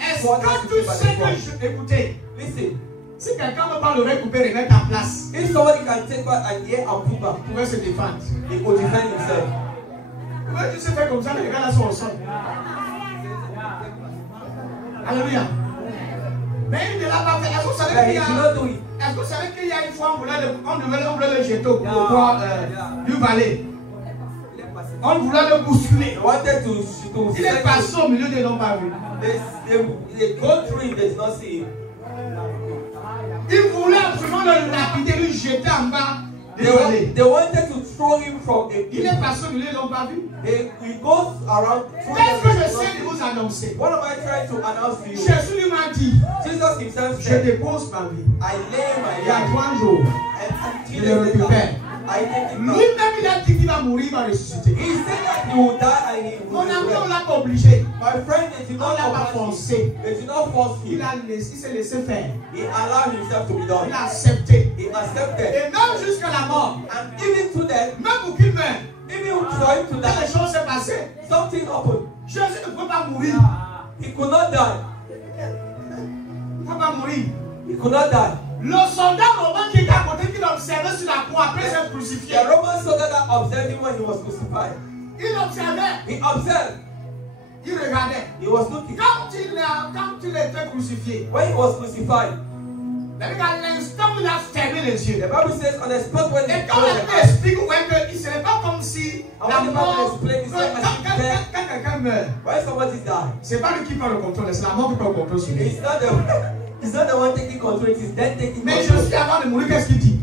Est-ce sword has que to be tu by sais the sword. que écoutez, Listen, si quelqu'un veut pas l'oreille coupée, remettre ta place, if somebody can take back an ear and put back, il pouvait se défendre. he could defend himself. Pourquoi tu sais faire comme ça, les gars là sont au sol. Alléluia. Mais il ne l'a pas fait. Est-ce que vous savez But qu'il he y a... did not do it. Est-ce que vous savez qu'il y a une fois, on voulait le jeter pour pouvoir lui valer. On voulait le bousculer. They wanted to Il est passé au milieu des n'ont pas vu. they go through it, they did not see him. Il voulait absolument le lapider, lui jeter en bas. They wanted to throw him from a Il est passé au milieu, ils n'ont pas vu. He goes around. Qu'est-ce que j'essaie de vous annoncer? What am I trying to announce to you? Jésus lui m'a dit, Jesus himself je said, dépose ma vie. I lay my Il y a life 3 jours, and je le récupère. I take it back. Lui-même, il a dit qu'il va mourir, il va ressusciter. He said that he will die and he will Mon ami, on ne resurrect. l'a pas obligé. My friend, they did On not l'a pas force forcé. him. They did not force Il him. il s'est laissé faire. He allowed himself to be Il done. a accepté. He accepted. Et même jusqu'à la mort, And even to that, même pour qu'il meure, even for him to quand les die, choses s'est passées, something happened. Jésus ne peut pas mourir. He could not die. Il ne peut pas mourir. He could not die. Le soldat romain qui était à côté, qui l'observait sur la croix après être crucifié, The Roman soldier that observed him when he was crucified, il observait, he observed, il regardait. he was looking. Quand il était crucifié, When he was crucified, à l'instant où il a fermé les yeux, the Bible says on the spot when he et quand closed la the Bible eyes, explique, ce n'est pas comme si la when the Bible mort, explains, it's like as if death, quand quelqu'un meurt, when somebody dies, c'est pas lui qui prend le contrôle, c'est la mort qui prend le contrôle sur lui. it's not the one taking control, it is then taking Mais control. Jésus, avant de mourir, qu'est-ce qu'il dit?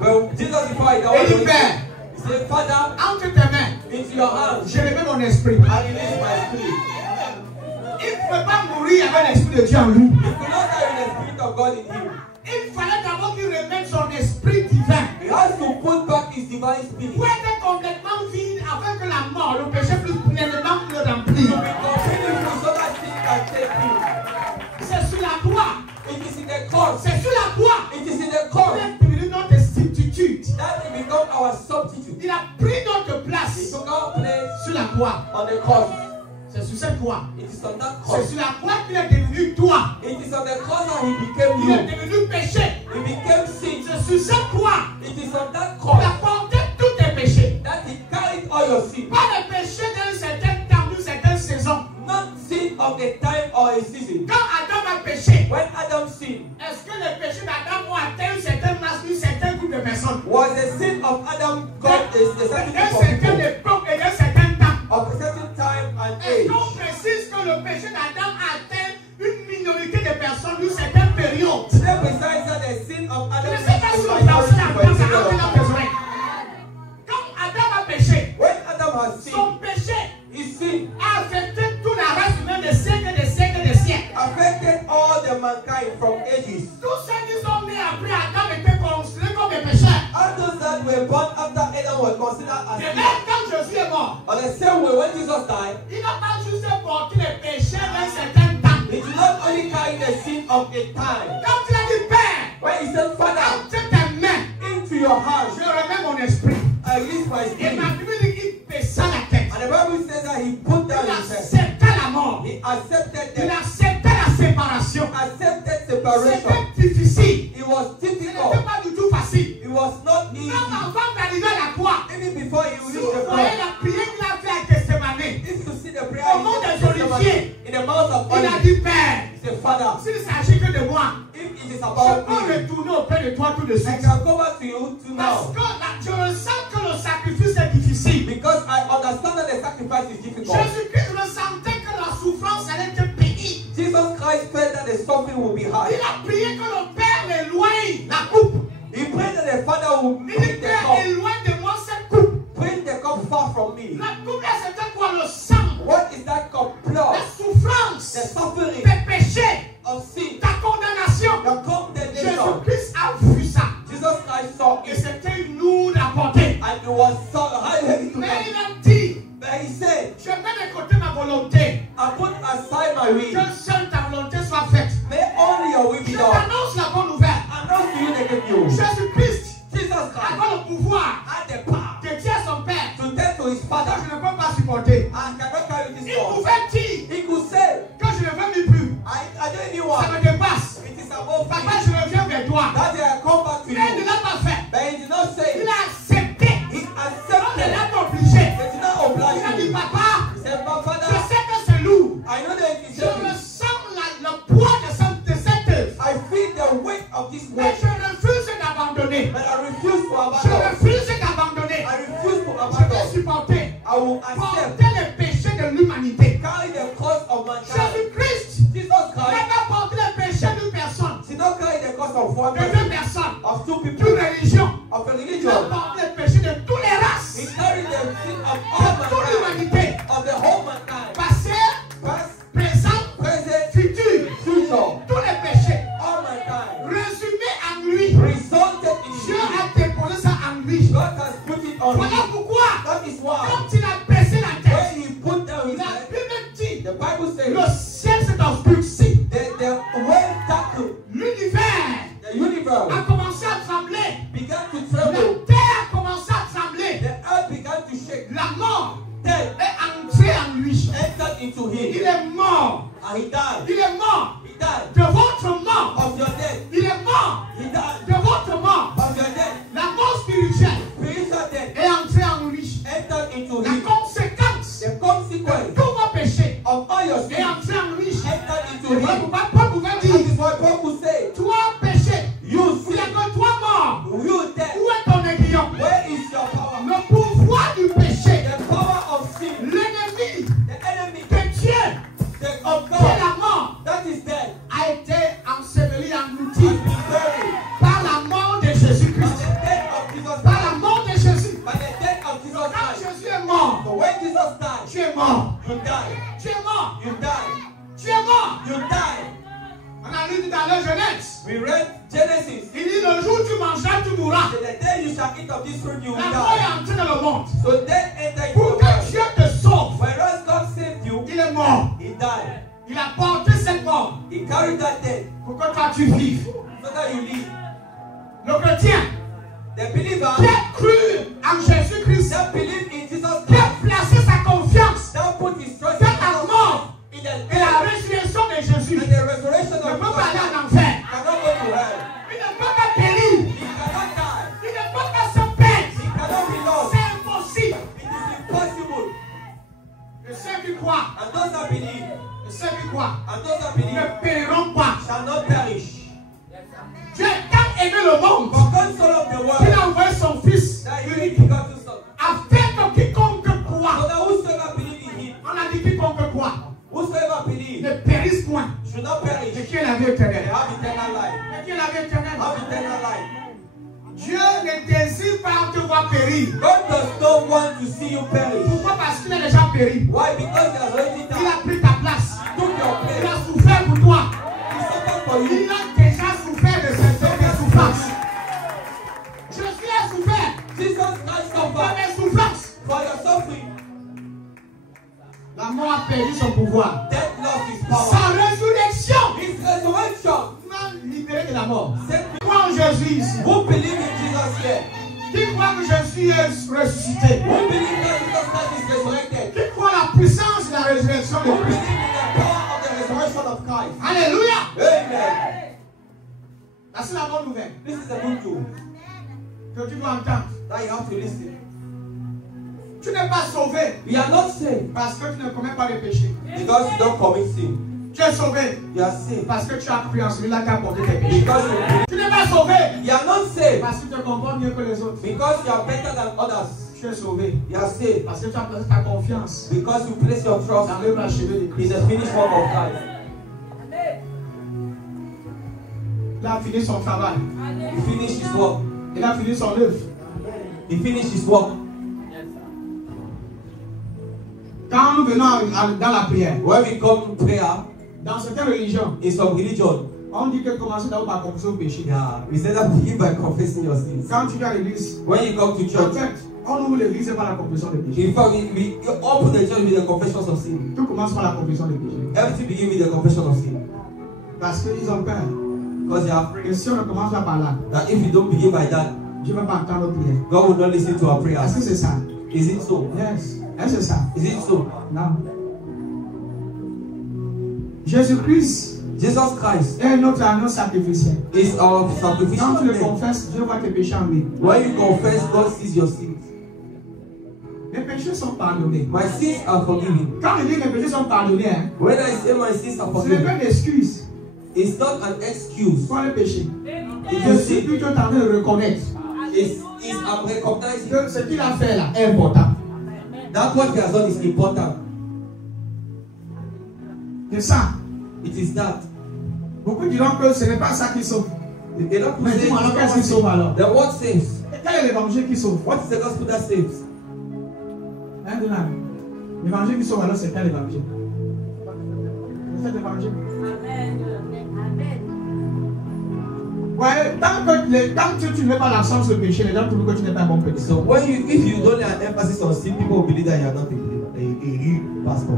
Well, Jesus before he Il dit, died, Père, he said, Father, entre tes mains, into your hands, je remets mon esprit. I release my spirit. Il ne peut pas mourir avec l'esprit de Dieu en lui. He could not die with the spirit of God in him. Il fallait d'abord qu'il remette son esprit divin. He has to put back his divine spirit. Pour être complètement vide afin que la mort, le péché plus pleinement le remplisse. So that sin can take him. C'est sur la croix. It is in the cross. C'est sur la croix. It is in the cross Il est devenu notre substitut. that he become our substitute. Il a pris notre He place took our place sur la croix. on the cross. C'est sur cette croix. It is on that C'est cross. sur la croix qu'il est devenu toi. It is on the cross that he became Il est you. devenu péché. He became sin. C'est sur cette croix It is on that qu'il cross a porté tous tes péchés. that he carried all your sin. Pas les péchés d'un certain temps, d'une certaine saison. Not sin of a time or a season. Quand Adam a péché, When Adam sinned, est-ce que les péchés d'Adam ont atteint une certaine masse, un certain groupe de personnes? was the sin of Adam God is the certain D'un group of certain people époque et d'un certain temps. of a certain time and Est-ce age? qu'on précise que le péché d'Adam a atteint une minorité de personnes d'une certaine période? Today besides that the sin of Je Adam ne sais pas si is on pense la for a France period a of la time. besoin. Quand Adam a péché, When Adam has son sinned, péché his sin a affecté toute la race humaine des siècles, des siècles, des siècles. affected all the mankind from ages. Tous ceux qui sont nés après Adam étaient considérés comme des pécheurs. All those that were born after Adam were considered as Et sinners. même quand Jésus est mort, On the same way, when Jesus died, il n'a pas juste porté les péchés d'un certain temps. he did not only carry the sin of a time. Quand il a dit Père, When he said, Father, entre tes mains, into your hands, je remets mon esprit. I release my Et spirit. ma Bible dit qu'il baissa la tête. And the Bible says that he put down Il his head. accepta la mort. He accepted Il death. accepta la séparation. Accepted separation. C'était difficile. It was Ce n'était difficult. pas du tout facile. It was not easy. Même avant d'arriver à la croix, Even before he si reached vous the voyez cross, la prière qu'il a fait à Gethsemane, if you see the prayer Au nom des in Oliviers, the mouth of il a Olives, dit Père, he said, Father, s'il ne s'agit que de moi, if it is je about peux me, retourner auprès de toi tout de I suite. can go back to you to Parce now. que là, je ressens que le sacrifice est difficile. Because I understand that the sacrifice is difficult. Jésus-Christ ressentait que la souffrance allait être pénible. Jesus Christ felt that the suffering will be hard. Il a prié que le Père éloigne la coupe. He prayed that the Father will Il dit bring the Père, cup. éloigne de moi cette coupe. Bring the cup far from me. La coupe là, c'était quoi? Le sang, What is that cup? Blood. la souffrance, The suffering tes péchés, of sin. ta condamnation. The condemnation. Jésus-Christ a vu ça. Jesus Christ saw Et it. c'était une lourde à porter. And it was so highly to Mais come. il a dit, t'annonce la bonne nouvelle. Announce to you the good news. Jésus-Christ Jesus a Christ le pouvoir had the power de dire à son Père to tell to his que father, je ne peux pas supporter. I cannot carry this Il force. pouvait dire He could say, que je ne veux plus. I don't need Ça one. me dépasse. It is above me. Papa, je reviens vers toi. That day I come back to Mais il ne you. l'a pas fait. But he did not say Il it. a accepté. He On ne accepted. l'a pas obligé. He did not Il a oblige dit, you. papa, He said, but je father, sais que c'est lourd. I know that it is Je heavy. ressens le poids de cette œuvre. I feel the weight of this Mais weight. je refuse d'abandonner. But I refuse to Je abandon. refuse d'abandonner. I refuse to Je vais abandon. supporter. I will accept. Porter les péchés de l'humanité. Carry the cause of mankind. Jésus-Christ Jesus n'a Christ pas porté les péchés d'une personne, did not carry the cause of one de person, deux personnes, of two d'une people, religion. of a Il a religion. porté les péchés de toutes les He races, carried the sin of all de toute mankind, l'humanité. of the whole mankind. Passé, Past, présent, present, futur. future, Tous les péchés. all mankind. Résumés en lui. Resulted in Dieu him. a déposé ça en lui. God has put it on Voilà him. pourquoi, That is why quand il a baissé la when tête, he put down his la head, Bible dit, the Bible says le ciel s'est obscurci. the world darkened, L'univers the universe a commencé à trembler. began to La tremble, terre a commencé à trembler. the earth began to shake. La mort Death est entrée en lui. entered into Il him, est mort. and he died. Il est mort He died de votre mort. of your death. Il est mort He died de votre mort. of your death. La mort spirituelle Spiritual death est entrée en lui. entered into La him. conséquence The de consequence tous vos péchés of all your est sins entrée en lui. entered into C'est vrai him. pourquoi Paul pouvait That dire, is why Paul could say, toi péché, you il n'y a sin, que toi mort. you death. Où est ton aiguillon? Where is your power? Le pouvoir du péché, The power of sin, l'ennemi the enemy, de Dieu, of qui est God, la mort, that is death, a été enseveli, has englouti been buried par la mort de by Jésus-Christ. the death of Jesus Par la Christ. mort de Jésus. By the death of Jesus Quand Christ. Jésus est mort, So when Jesus died, tu es mort. you died. Tu es mort. You died. Tu es mort. You died. On a lu dans le Genèse. We read Genesis. Il dit le jour où tu mangeras, tu mourras. The day you shall eat of this fruit, you will La mort die. est entrée dans le monde. So death entered into Pour the que world. Dieu te sauve, Whereas God saved you, il est mort. He died. Il a porté cette mort He carried that death pour que toi tu vives. so that you live. Le chrétien The believer qui a cru en Jésus-Christ, that believe in Jesus qui a Christ, placé sa confiance that put his trust dans in la Jesus mort in the et la death résurrection de Jésus, and ne the resurrection peut of pas aller Jesus en enfer. cannot go to hell. Il ne peut pas périr. He cannot die. Il ne peut pas se perdre. He cannot be lost. C'est impossible. It is impossible. Et ceux qui croient, And those that believe, et ceux qui croient, and those that believe ne périront pas. shall not perish. Dieu a tant aimé le monde For God so loved the qu'il world a envoyé son Fils that he unique begot his son. afin que quiconque So croit, that whosoever believe in him, on a dit quiconque croit, whosoever believe, ne périsse point. should not perish. Mais qui est la vie They éternelle? have eternal life. Mais qui est la vie éternelle? Have eternal life. Dieu ne désire pas te voir périr. God does not want to see you perish. Pourquoi? Parce qu'il a déjà péri. Why? Because he has already Il a died. pris ta place. He took your Il place. a souffert pour toi. He suffered for you. Il a déjà souffert de ses souffrances. Jésus a souffert Jesus Christ pour suffered mes souffrances. for your suffering. La mort a perdu son pouvoir. Death lost his power. Sa résurrection His resurrection m'a libéré de la mort. set me. Crois en Jésus ici. Who believe in Jesus here? Qui croit que Jésus est ressuscité? Who believe that Jesus Christ is resurrected? Qui croit la puissance de la résurrection Who de believe Christ? in the power of the resurrection of Christ? Alléluia! Amen. Ça, c'est la bonne nouvelle This is a good news que tu dois entendre. that you have to listen. Tu n'es pas sauvé We are not saved parce que tu ne commets pas de péché. because you don't commit sin. Tu es sauvé You are saved parce que tu as cru en celui-là qui a porté tes péchés. because you believe. Tu n'es pas sauvé You are not saved parce que tu te comportes mieux que les autres. because you are better than others. Tu es sauvé You are saved parce que tu as placé ta confiance because you place your trust dans l'œuvre achevée de in Christ. the finished work of Christ. Il a fini son travail. He finished his work. Il a fini son œuvre. He finished his work. Quand nous venons dans la prière, When we come to prayer, dans certaines religions, in some religion, on dit que commencer d'abord par confesser au péché. yeah, we say that begin by confessing your sins. Quand tu viens à l'église, When you come to en church, fait, on ouvre l'église par la confession des péchés. in fact, we open the church with the confessions of sin. Tout commence par la confession des péchés. Everything begins with the confession of sin. Parce qu'ils ont peur Because they are afraid. Et si on ne commence pas par là, That if you don't begin by that, Dieu ne va pas entendre nos prières. God will not listen to our prayers. Est-ce que c'est ça? Is it so? Yes. Est-ce que c'est ça? Is it so? Non. Jésus-Christ Jesus Christ est notre agneau sacrificiel. is our sacrificial Quand tu le lamb. confesses, Dieu voit tes péchés en lui. When you confess, God sees your sins. Les péchés sont pardonnés. My sins are forgiven. Quand je dis que les péchés sont pardonnés, hein, When I say my sins are ce n'est pas forgiven, une excuse it's not an excuse. pour les péchés. It's Je a suis sin. plutôt en train de reconnaître I'm recognizing que ce qu'il a fait là est important. that what he has done is important. C'est ça. It is that. Beaucoup diront que ce n'est pas ça qui sauve. They don't Mais say dis-moi alors qu'est-ce qui sauve alors? the word saves. Quel est l'évangile qui sauve? What is the gospel that saves? Hein, Donald? L'évangile qui sauve alors c'est quel évangile? C'est cet évangile. Ouais, tant que tu ne mets pas l'accent sur le péché, les gens trouvent que tu n'es pas un bon péché. So if you don't lay an emphasis on sin, people will believe that you are not a real pastor.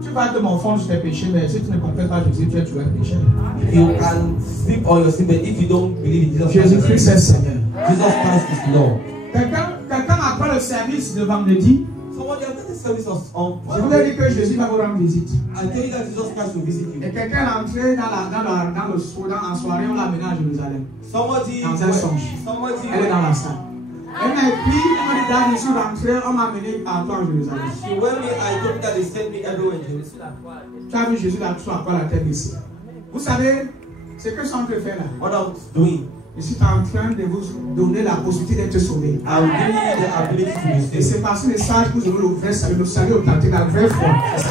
Tu vas te morfondre sur tes péchés, mais si tu ne confesses pas Jésus, tu es toujours un péché. You can sleep on your sin, but if you don't believe in Jesus Jésus-Christ est Seigneur. Jesus Christ is Lord. Quelqu'un après le service de vendredi, So when you attend the service on je vous ai dit que Jésus va vous rendre visite. I tell you that Jesus Christ will visit you. Et quelqu'un est entré dans la soirée, on l'a amené à Jérusalem. Somebody, Dans un songe. Elle est dans la salle. Elle m'a écrit, elle m'a dit, Dad, je suis rentré, on m'a amené à toi en Jérusalem. she went me, I told me that they sent me everywhere in Jerusalem. Tu as vu Jésus là, tu as encore la tête ici. Vous savez, ce que je suis en train de faire là, What I'm doing, je suis en train de vous donner la possibilité d'être sauvé. I will give you the ability to be Et saved. c'est parce que le message que vous aurez le salut authentique, la vraie foi. C'est ça.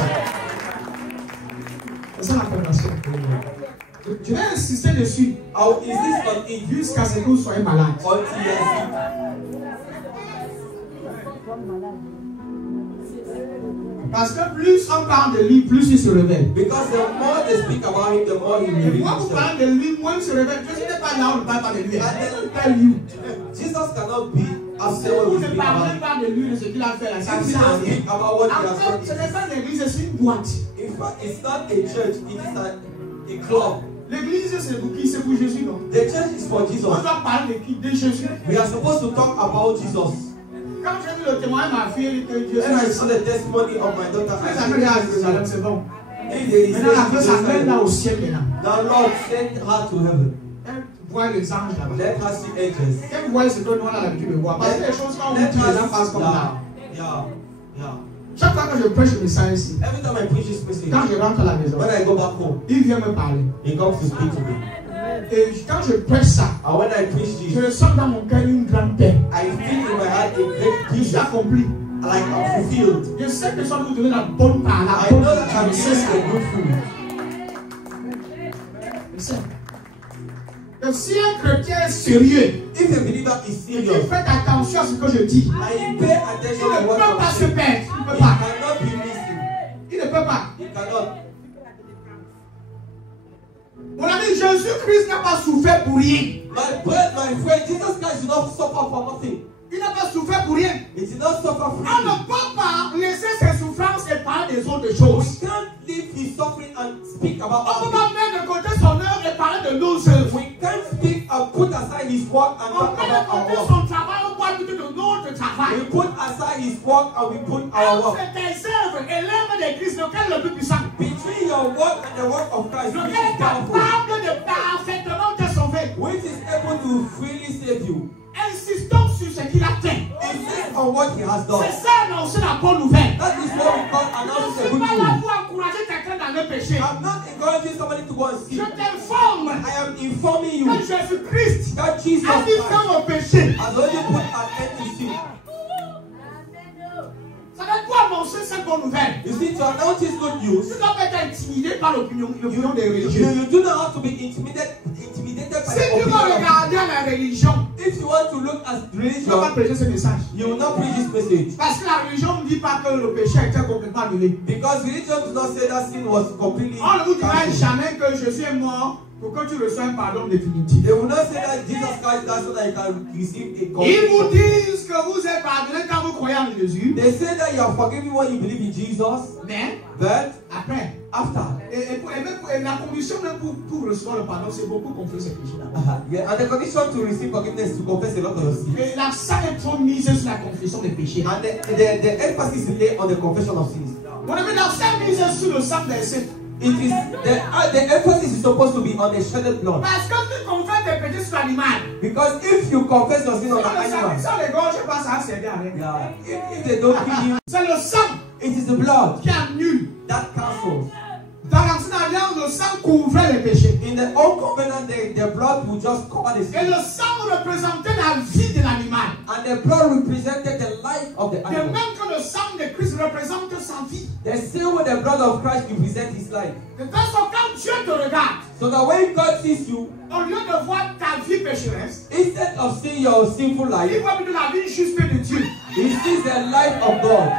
C'est ça la préparation. Je vais insister dessus I will insist on it jusqu'à ce que vous soyez malade. until you are sick. Parce que plus on parle de lui, plus il se révèle. Because the more they speak about him, the more he will Et reveal moi, vous himself. parlez de lui, moi, il se révèle. Jésus n'est pas là, on ne parle pas de lui. And Pas lui. Jesus cannot be Si upset when vous we ne speak about parlez him. pas de lui, de ce qu'il a fait là, ça If we sert à don't rien. speak about what he En has fait, done, ce n'est pas une église, c'est une boîte. in fact, it's not a church, it is a club. L'église, c'est pour qui? C'est pour Jésus, non? The church is for On Jesus. doit parler de qui? De Jésus. We are supposed to talk about Jesus. Quand j'ai vu le témoignage de ma fille, que Jésus When I est saw the testimony of my daughter, Après, I ça said, fait à Jérusalem, c'est bon. if there is Maintenant, la fête, ça mène là a au ciel maintenant. the Lord sent her to heaven. Elle voit les anges là-bas. Let her see angels. Elle voit ce que nous on a l'habitude de voir. Parce que les choses, quand on Let dit, les gens her passent comme ça. yeah. Chaque fois que je prêche le message ici, Every time I preach this message, quand je rentre à la maison, when I go back home, il vient me parler. he comes to speak to me. Et quand je prêche ça, And when I preach je this, ressens dans mon cœur une grande paix. I feel in my heart a great Je peace, suis accompli. like I'm fulfilled. Je sais que je vais vous donner la bonne part, la I bonne know that I'm part. Je sais eating ça. the good food. Je sais. Que si un chrétien est sérieux, If a believer is il serious, fait attention à ce que je dis. and he pay Il attention ne to what peut pas I'm se saying, perdre. Il ne peut he pas. cannot be missing. Il ne peut pas. He cannot. Mon ami, Jésus-Christ n'a pas souffert pour rien. My friend, Jesus Christ did not suffer for nothing. Il n'a pas souffert pour rien. He did not suffer On freely. ne peut pas laisser ses souffrances et parler des autres We choses. can't leave his suffering and speak about On ne peut other pas things. mettre de côté son œuvre et parler de nos œuvres. We can't speak and put aside his work and On talk met de about our côté work. son travail, on parle plutôt de notre We travail. put aside his work and we put our Entre work. tes œuvres et l'œuvre de Christ, lequel est le plus puissant? Between your work and the work of Christ, which Lequel is est powerful, capable de parfaitement te sauver? which is able to freely save you. Insistons sur ce qu'il a fait. Insist on what he has done. C'est ça, annoncer la bonne nouvelle. That is what we call Je ne announcing the suis good pas là news. pour encourager quelqu'un dans le péché. I'm not encouraging somebody to go and Je sin. t'informe I am informing you que Jésus-Christ that Jesus a mis Christ fin au péché. has already put an end to sin. Ça va pour annoncer cette bonne nouvelle. You see, to announce this good news, Tu ne dois pas être intimidé par l'opinion des religieux. you do not have to be intimidated by Si the tu vas opinion. regarder à la religion, If you want to look at tu ne vas pas religion, prêcher ce message. you will not preach this message. Parce que la religion ne dit pas que le péché était complètement annulé. Because religion does not say that sin was completely On ne vous dira cancelled. jamais que Jésus est mort pour que tu reçoives un pardon définitif. They will not say that Jesus Christ died so that you can receive a Ils vous complete. disent que vous êtes pardonné quand vous croyez en Jésus. They say that you are forgiven when you believe in Jesus, Mais but après, After. Et la condition même pour recevoir le pardon, c'est beaucoup confesser ses péchés. Yeah, and the condition to receive forgiveness is to confess a lot of your sins. Et l'accent est trop mis sur la confession des péchés. And the emphasis is laid on the confession of sins. Mon ami, l'accent est mis sur le sang des saints. It is the emphasis is supposed to be on the shedded blood. Parce que tu confesses tes péchés sur l'animal. Because if you confess your sin on the animal, ça les gars, je passe à servir avec. yeah, if they don't kill you, C'est le sang it is the blood qui annule. that cancels. Dans l'ancienne alliance, le sang couvrait les péchés. In the old covenant, the blood will just cover the Et sin. le sang représentait la vie de l'animal. And the blood represented the life of the De animal. même que le sang de Christ représente sa vie. The same way the blood of Christ represents his life. De toute façon, quand Dieu te regarde, So that when God sees you, au lieu de voir ta vie pécheresse, instead of seeing your sinful il life, voit plutôt la vie juste de Dieu. he sees the life of God.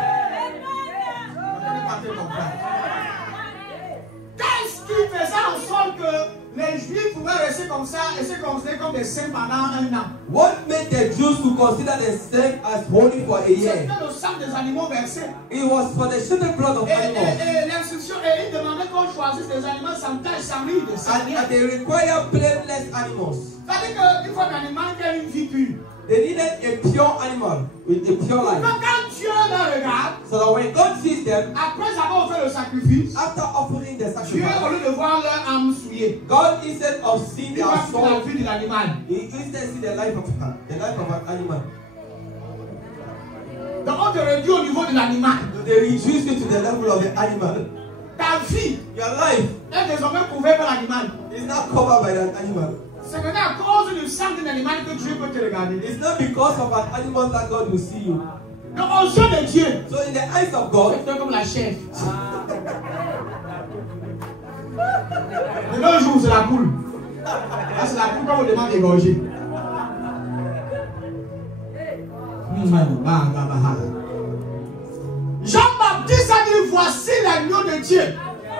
Qu'est-ce qui faisait en sorte que les Juifs pouvaient rester comme ça et se considérer comme des saints pendant un an? What made the Jews to consider themselves as holy for a year? C'était le sang des animaux versés. It was for the shedded blood of animals. Et l'instruction, et ils demandaient qu'on choisisse des animaux sans tache, sans ride, sans rien. And they require blameless animals. C'est-à-dire qu'il faut un animal qui a une vie pure. They needed a pure animal with a pure life. Donc quand Dieu les regarde, So that when God sees them, après avoir fait le sacrifice, after offering the Dieu, sacrifice, au lieu de voir leur âme souillée, God, instead of seeing il their voit la soul, vie de l'animal. he instead sees the life of an animal. Donc on te réduit au niveau de l'animal. So they reduce you to the level of the animal. Ta vie Your life est désormais couverte par l'animal. is not covered by that animal. C'est maintenant à cause du sang d'un animal que Dieu peut te regarder. It's not because of an animal that God will see you. Donc aux yeux de Dieu, So in the eyes of God, c'est comme la chèvre. De nos jours, c'est la poule. Là, c'est la poule qu'on vous demande d'égorger. Jean-Baptiste a dit, voici l'agneau de Dieu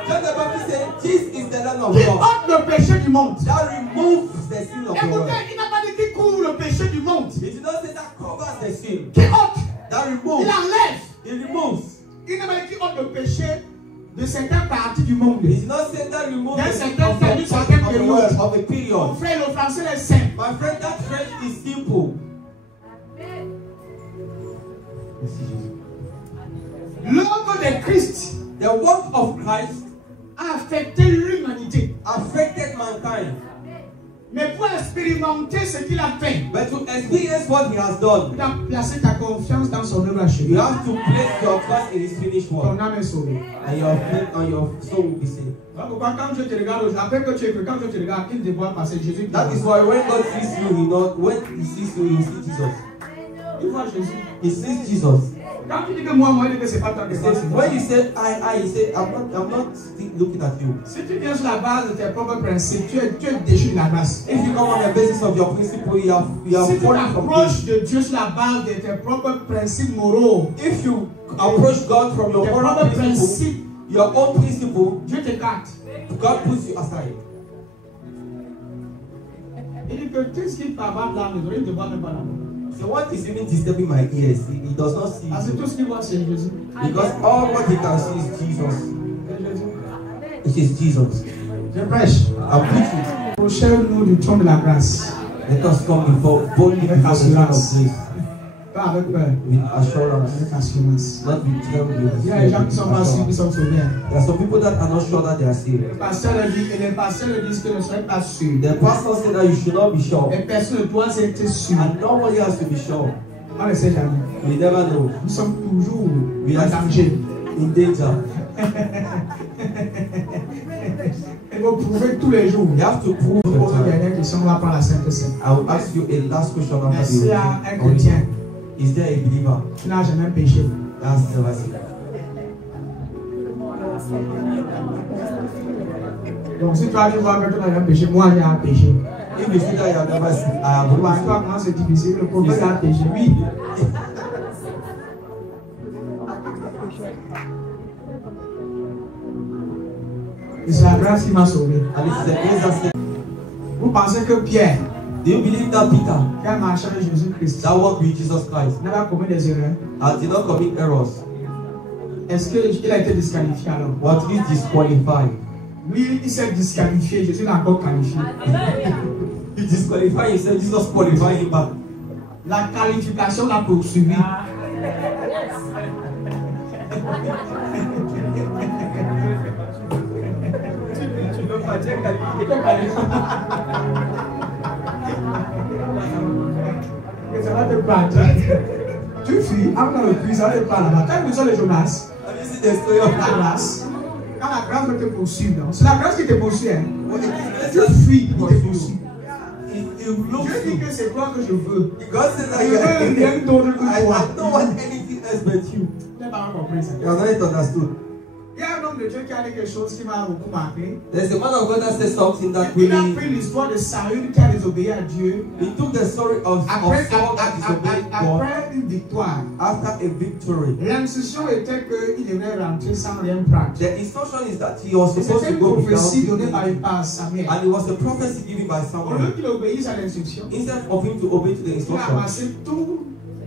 John the Baptist said, this is the Lamb of qui God ôte le péché du monde. that removes the sin of the world. Écoutez, il n'a pas dit qu'il couvre le péché du monde. He did not say that covers the sin. Qui ôte, That il removes. enlève. It removes. Il n'a pas dit qu'il ôte le péché de certaines parties du monde. He did not say that removes D'un the certain of temps, d'une certaine the world, période. of a Mon period. frère, le français est simple. My friend, that French is simple. L'œuvre de Christ The work of Christ a affecté l'humanité. affected mankind. Mais pour expérimenter ce qu'il a fait, But to experience what he has done, tu dois placer ta confiance dans son œuvre you achevée. have to place your trust in his finished work. Ton âme est sauvée. And your soul will be saved. Voilà pourquoi quand Dieu te regarde, après que tu es quand Dieu te regarde, il te voit passer Jésus. That is why when God sees you, when he sees you, he sees Jesus. Il voit Jésus. He sees Jesus. Quand tu dis que moi, il dit que c'est pas toi qui He vois. says, when you say I, he said, I'm not still looking at you. Si tu viens sur la base de tes propres principes, tu es déchu de la grâce. If you come on the basis of your principle, you have Si tu fallen from t'approches grace. de Dieu sur la base de tes propres principes moraux, If you approach God from your tes own propres principle, principes, your own principle, Dieu t'écarte. God puts you aside. Il dit que tout ce qui peut avoir de l'âme, il ne te voit même pas là-bas. So what is even disturbing my ears? He does not see Parce que tout you. ce qu'il voit, c'est Jésus. Because all what he can see is Jesus. It is Jesus. Je prêche. I'm preaching. Approchez-nous du trône de la grâce. Let us come boldly before the throne of grace Pas avec peur, with assurance, avec assurance. not with trembling. Il y a des gens qui sont pas sûrs, qui sont sauvés. There are some people that are not sure that they are saved. Les pasteurs disent que ne soyez pas sûrs. The pastor said that you should not be sure, Les personnes doivent être sûres. and nobody has to be sure. On ne sait jamais. We never know. Nous sommes toujours We en are danger. in danger. Et vous prouvez tous les jours. You have to prove Vous posez it. dernière question, on va prendre la Sainte Seine. I will ask you a last question after Est-ce qu'il y a un the chrétien Is there a believer qui n'a jamais péché? that's never sinned? Donc si tu as dit voir que tu n'as jamais péché, moi j'ai un péché. If you see that you have never sinned, I have Pour always toi, comment c'est difficile? Le prophète a péché. Oui. Et c'est la grâce qui m'a sauvé. And it is the grace that saved. Vous pensez que Pierre, Do you believe that Peter, qui a marché avec Jésus-Christ, that walked with Jesus Christ, n'a pas commis des erreurs? did not commit errors? Est-ce qu'il a été disqualifié alors? What is disqualified? Oui, il s'est disqualifié. Jésus l'a encore qualifié. He disqualified himself. Jesus qualified him back. La qualification l'a poursuivi. Tu veux pas dire qualifié? Ça va te battre. Tu fuis, avant le puits, ça va te pas là-bas. Quand ils sont les Jonas, la grâce. Quand la grâce va te poursuivre, c'est la grâce qui te poursuit. Hein. Tu fuis, il te poursuit. Dieu dit que c'est toi que je veux. Je veux rien d'autre que toi. I don't want anything else but you. Tu n'as pas compris ça. You have not understood. Il y a un homme de Dieu qui a dit quelque chose qui m'a beaucoup marqué. There's a man of God that said something that Il a really. pris l'histoire de Saül qui a désobéi à Dieu. He took the story of Saul that disobeyed God Après une victoire. after a victory. L'instruction était qu'il devrait rentrer sans rien prendre. The instruction is that he was supposed C'était to une go prophétie donnée without par Samuel. and it was a prophecy given by Au someone. lieu qu'il obéisse à l'instruction, Instead of him to obey to the il a instruction, amassé tous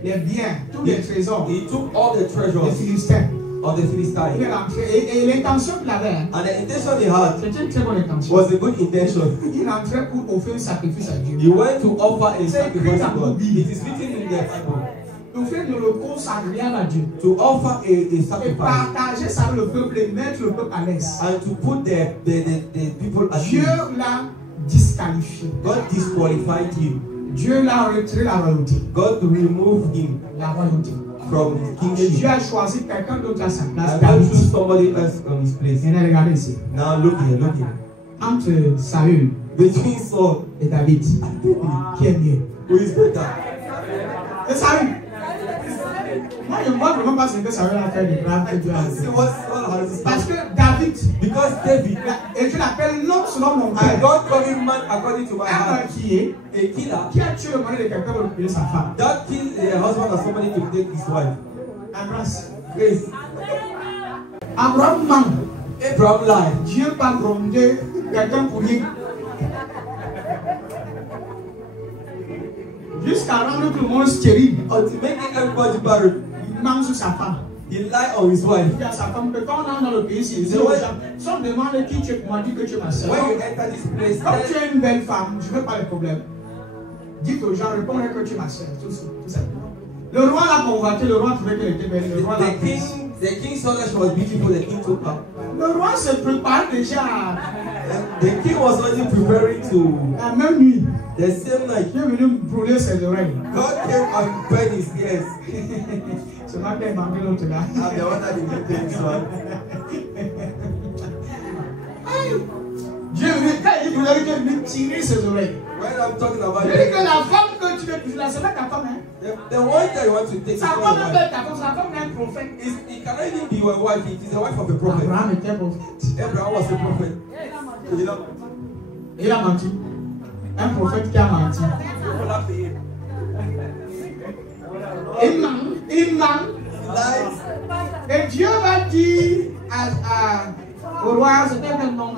les biens, tous les trésors he took all the des treasures Philistins. of the Il Philistines. est rentré. Et l'intention qu'il avait, And the intention he had c'était une très bonne intention. was a good intention. Il rentrait pour offrir un sacrifice à Dieu. He went to offer a C'est sacrifice écrit to dans la God. Bible. It is written in the Bible. Offrir de l'holocauste agréable à Dieu. To offer a Et sacrifice partager ça avec le peuple et mettre le peuple à l'aise. and to put the people at Dieu ease. l'a disqualifié. God disqualified him. Dieu l'a retiré la royauté. God removed him La royauté. from Et kingship. Dieu a choisi quelqu'un d'autre à sa place. And God David. chose somebody else on his place. Et regardez ici. Now look here, look here. Entre Saül Between Saul et David, and David, qui est mieux? who is better? C'est Saül. Moi, je ne vois vraiment pas ce que Saül a fait de grave que Dieu a See fait. what Saul has to Parce say. que David, Because David, et Dieu l'appelle l'homme selon mon and cœur, God called him man according to my un heart. meurtrier A killer qui a tué le mari de quelqu'un pour récupérer sa femme. that killed the husband of somebody to take his wife. La grâce. Grace. Abraham ment. Abraham lied. Dieu pas gronder quelqu'un pour rien. Jusqu'à rendre tout le monde stérile. Until making everybody barren. Il ment sur sa femme. He lied on his wife. Il dit à sa femme que quand on entre dans le pays, si C'est vrai. si on me demande qui tu es, on m'a dit que tu es ma soeur. When you enter this place, Comme tu es une belle femme, je ne veux pas les problèmes. Dites aux gens, répondez que tu es ma soeur. Tout simplement. Le roi l'a convoité, le roi trouvait qu'elle était belle. Le roi l'a prise. the king saw that she was beautiful. The king took her. Le roi se prépare déjà The king was already preparing to. la même nuit. The same night, Il est venu brûler ses oreilles. God came and burned his ears. C'est moi qui ai manqué l'autre là. I'm the one that did this one. Dieu est venu, quand il brûlait, Dieu est venu tirer ses oreilles. When I'm talking about Il dit que la femme que tu veux, c'est pas ta femme, hein. the one that you want to take, Sa femme est belle, ta femme, sa femme est un prophète. it cannot even be your wife. It is the wife of a prophet. Abraham était un prophète. Abraham was a prophet. You know, Il a menti. Un prophète qui a menti. people have to hear. Il ment. Lies. Et Dieu va dire au roi, c'était un nom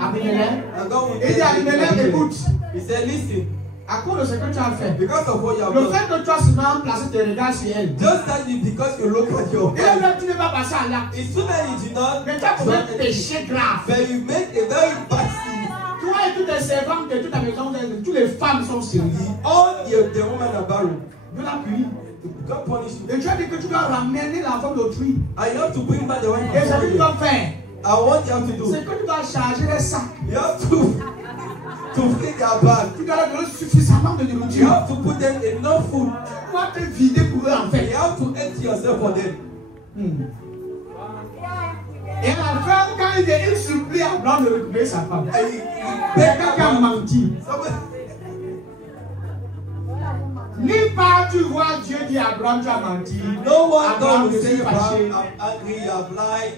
Abimelech. And God will Il dit à Abimelech, tell écoute, He said, listen, à cause de ce que tu as fait, because of what you have le done, fait que tu as souvent placé tes regards sur elle, just that you, because you look at your et wife, là, tu ne vas passer à l'acte. it's true that you did not, Mais tu as commis un péché grave. but you made a very bad sin. Toi et toutes les servantes et toute la maison, toutes les femmes sont stériles. All the women are barren. Dieu l'a puni. God punish you. Et Dieu a dit que tu dois ramener la femme d'autrui. And you have to bring back the wife Et of ce que tu somebody. dois faire, And what you have to do, c'est que tu dois charger les sacs. you have to fill their bag. Tu dois leur donner suffisamment de You nourriture. have to put them enough food. Tu dois te vider pour eux en fait. You have to empty yourself for them. Et à la fin, quand il supplie Abraham de récupérer sa femme, And you quelqu'un qui a menti. somebody, Nulle part tu vois Dieu dire à Abraham, tu as menti. no one Abraham, God je will suis say, fâché. I'm angry, you have lied.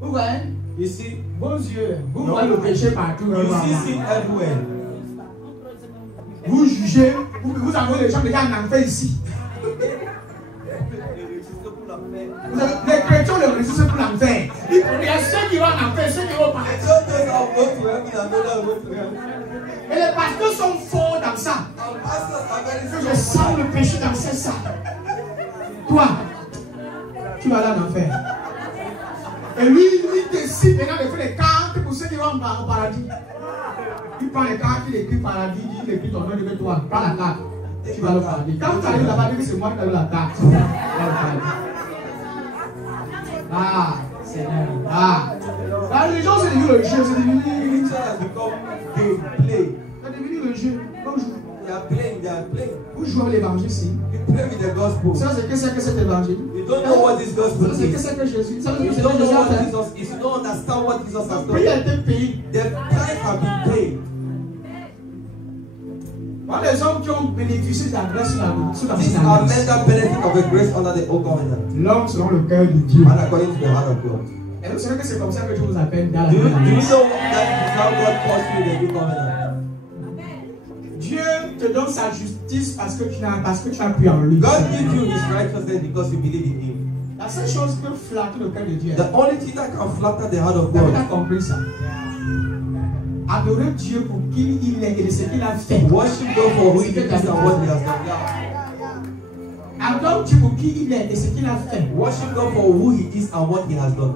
Vous voyez, You see, vos yeux, vous voyez le péché partout. you see sin everywhere. Vous jugez, vous avez les gens déjà en enfer ici. Les chrétiens le ressuscitent pour l'enfer. Il y a ceux qui vont en enfer, ceux qui vont pas. I told those I'll go to heaven and those that will go to heaven. Et les pasteurs sont forts dans ça. Our pastors are very Je sens le péché dans ces salles. Toi, tu tu vas aller en enfer. Et lui, il décide maintenant de faire les cartes pour ceux qui vont au paradis. Il prend les cartes, il écrit paradis, il écrit ton nom, il met toi, prends la carte. Tu vas au paradis. Quand tu arrives là-bas, c'est moi qui ai la carte. Ah, Seigneur. Ah. La religion, c'est devenu le jeu, c'est devenu. C'est devenu le jeu. Vous jouez avec l'évangile ici. Ça, c'est qu'est-ce que cet évangile? You don't know what this gospel C'est is. qu'est-ce que Jésus? Ça, You c'est don't know Jésus a what fait. Jesus is. You don't understand what Jesus has Le prix a done. été payé. The price has been paid. Voilà les hommes qui ont bénéficié de la grâce sous la These are men that benefit of the grace under the old covenant. l'homme selon le cœur de Dieu. And according to the heart of God. Et vous savez que c'est comme ça que Dieu vous appelle dans la Do you know grâce. that is how God calls you in the new covenant? Dieu te donne sa justice parce que tu as cru en lui. God gives you His righteousness because you believe in Him. La seule chose qui peut flatter le cœur de Dieu. The only thing that can flatter the heart of David God. a compris ça. Adorer Dieu pour qui il est et de ce qu'il a fait. Worship God for who He is and what He has done. Adore Dieu pour qui il est et ce qu'il a fait. Worship God for who He is and what He has done.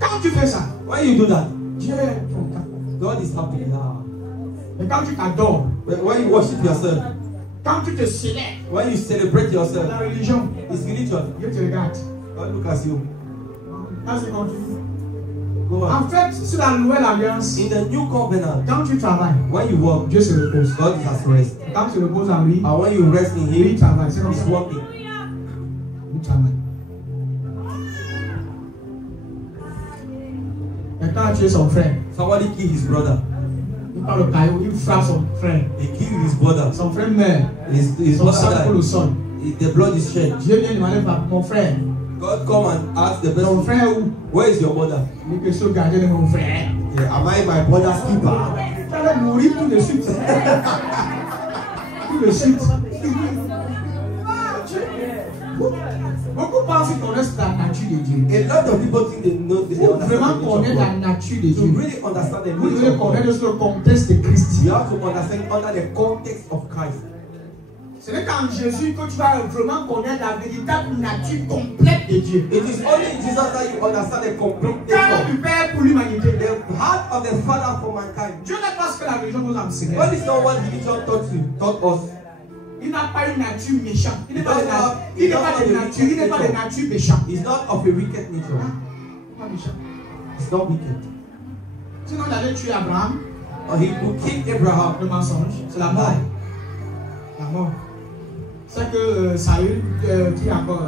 Quand tu fais ça, When you do that, Dieu est content. God is happy. Mais quand tu t'adores, When you worship yourself, quand tu te célèbres, when you celebrate la yourself, religion, it's religion. Dieu te regarde. God look at you. Vas-y, continue. Go on. En fait, sur la nouvelle alliance, In the new covenant, quand tu travailles, when you work, Dieu se repose. God is at rest. Quand tu reposes en lui, And when you rest in lui Him, travaille. C'est comme He's ça. working. Lui travaille. Et quand tu es son frère, Somebody kill his brother. il prend le caillou, il frappe son frère. He kill his brother. Son frère meurt. His Son sang brother coule au died. sol. The blood is shed. Dieu vient demander à mon frère. God come and ask the Ton person, frère où? where is your mother? Il dit que je gardien de mon frère. Yeah, am I my brother's keeper? Tu allais mourir tout de suite. Tout de suite. Beaucoup pensent qu'ils connaissent la nature de Dieu. A lot of people think they know, they Vous understand vraiment the nature connaître la of God. nature de To Dieu. really understand the Vous nature devez of God, connaître le contexte de Christ. you have to understand under the context of Christ. C'est qu'en Jésus que tu vas vraiment connaître la véritable nature complète de Dieu. It is only in Jesus that you understand the complete Le cœur nature. du Père pour l'humanité. The heart of the Father for mankind. Dieu n'est pas ce que la religion nous enseigne. What is not what religion taught us? Il n'a pas une nature méchante. Il n'est pas de nature méchante. It's not of a wicked nature. Pas méchant. It's not wicked. Sinon, il allait tuer Abraham. Or he would kill Abraham. Le mensonge, c'est la mort. La mort. C'est que Saül dit encore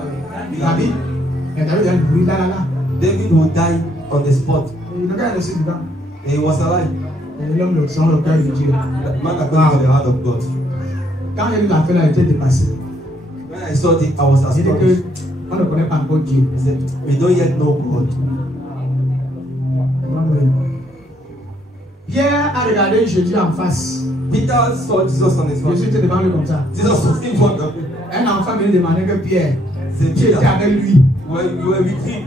David. Et David a brûlé là. David would die on the spot. Il n'a qu'à laisser dedans. And he was alive. Et l'homme selon le cœur de Dieu. That man according to the heart of God. Quand il a vu l'affaire, il a été dépassé. When I saw it, I was Il dit astonished. qu'on ne connaît pas encore Dieu. He said, we don't yet know God. Pierre a regardé Jésus en face. Peter saw Jesus on his Jésus face. était devant lui comme ça. Jesus was in front of him. Un enfant venait demander que Pierre, C'est tu étais Peter. avec lui. You were with him.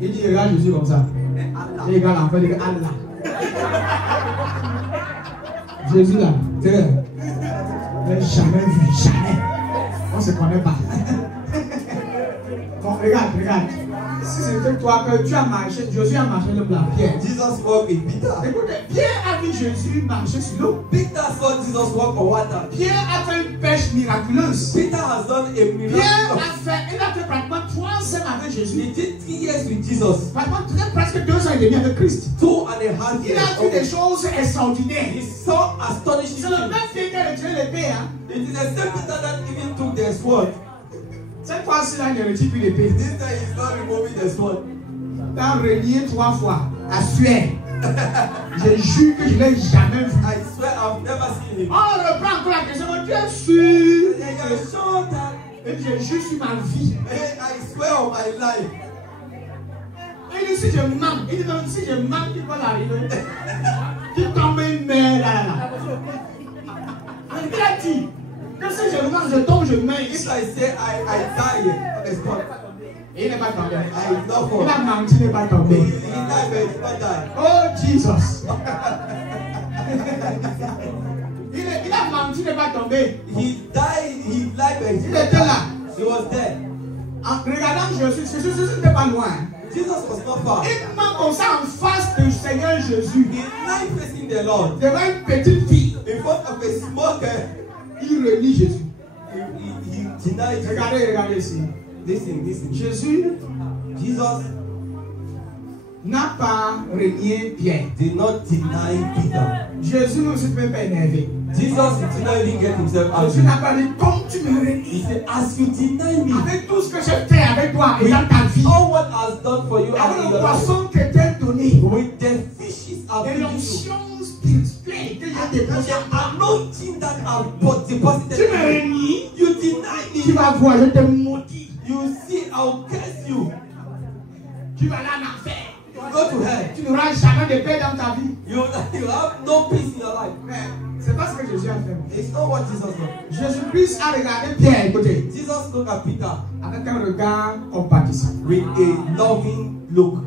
Il dit, regarde Jésus comme ça. Il regarde l'enfant, il dit, Allah. Jésus là, tu sais, je n'ai jamais vu, jamais. On ne se connaît pas. Bon, regarde. Si c'était toi que tu as marché, Jésus a marché le plat, Pierre. Jesus walked with Peter. Écoutez, Pierre a vu Jésus marcher sur l'eau. Peter saw Jesus walk on water. Pierre a fait une pêche miraculeuse. Peter has done a Pierre miracle. il a fait pratiquement 3 ans avec Jésus. He did 3 years with Jesus. Pratiquement presque 2 ans et demi avec Christ. 2.5 Il a vu years. des choses extraordinaires. He saw astonishing C'est le things. même Pierre qui a retiré l'épée. Hein? It is the same Peter that even took the sword. Cette fois-ci, là, il ne retire plus l'épée. This time he's not removing the sword. Il a renié 3 fois à Suède. Je jure que je ne l'ai jamais vu. I swear I've never seen him. On reprend encore la question. Tu es sûr? And I sure that. Et je jure sur ma vie. Hey, I swear on my life. Il dit si je manque, il dit non, si je manque, il va l'arriver. Tu tombes une merde là. Il a dit que si je manque, je tombe, je meurs. If I say I die on the spot, Et il n'est pas tombé. I will not fall. Il a menti, il n'est pas tombé. He died, but he did not die. Oh Jesus. Il a menti, il n'est pas tombé. He died, he lied, but he Il did not était là. die. He was there. En regardant Jésus n'était pas loin. Jesus was not far. Il m'a comme ça en face du Seigneur Jésus. He lied facing the Lord. Devant une petite fille. In front of a small girl. Il renie Jésus. He denied. Regardez ici. Listen. Jesus n'a pas renié Pierre. Did not deny Peter. Jésus ne s'est même pas énervé. Jesus did not even get himself angry. Jésus n'a pas dit comme tu me renies. He said, as you deny me, avec tout ce que j'ai fait avec toi et dans ta vie, all what has done for you, avec le poisson que t'ai donné, with the fishes I've et given you, l'onction spirituelle que j'ai déposée, anointing that I've deposited, tu me renies, you deny tu me. vas voir, je te maudis. You see, I'll curse you. Tu vas aller en enfer. Go to hell. Tu n'auras jamais de paix dans ta vie. You have no peace in your life. Mais c'est pas ce que Jésus a fait. It's not what Jesus did. Jésus-Christ a regardé Pierre, écoutez, Jesus looked at Peter avec un regard compatissant. with a loving look.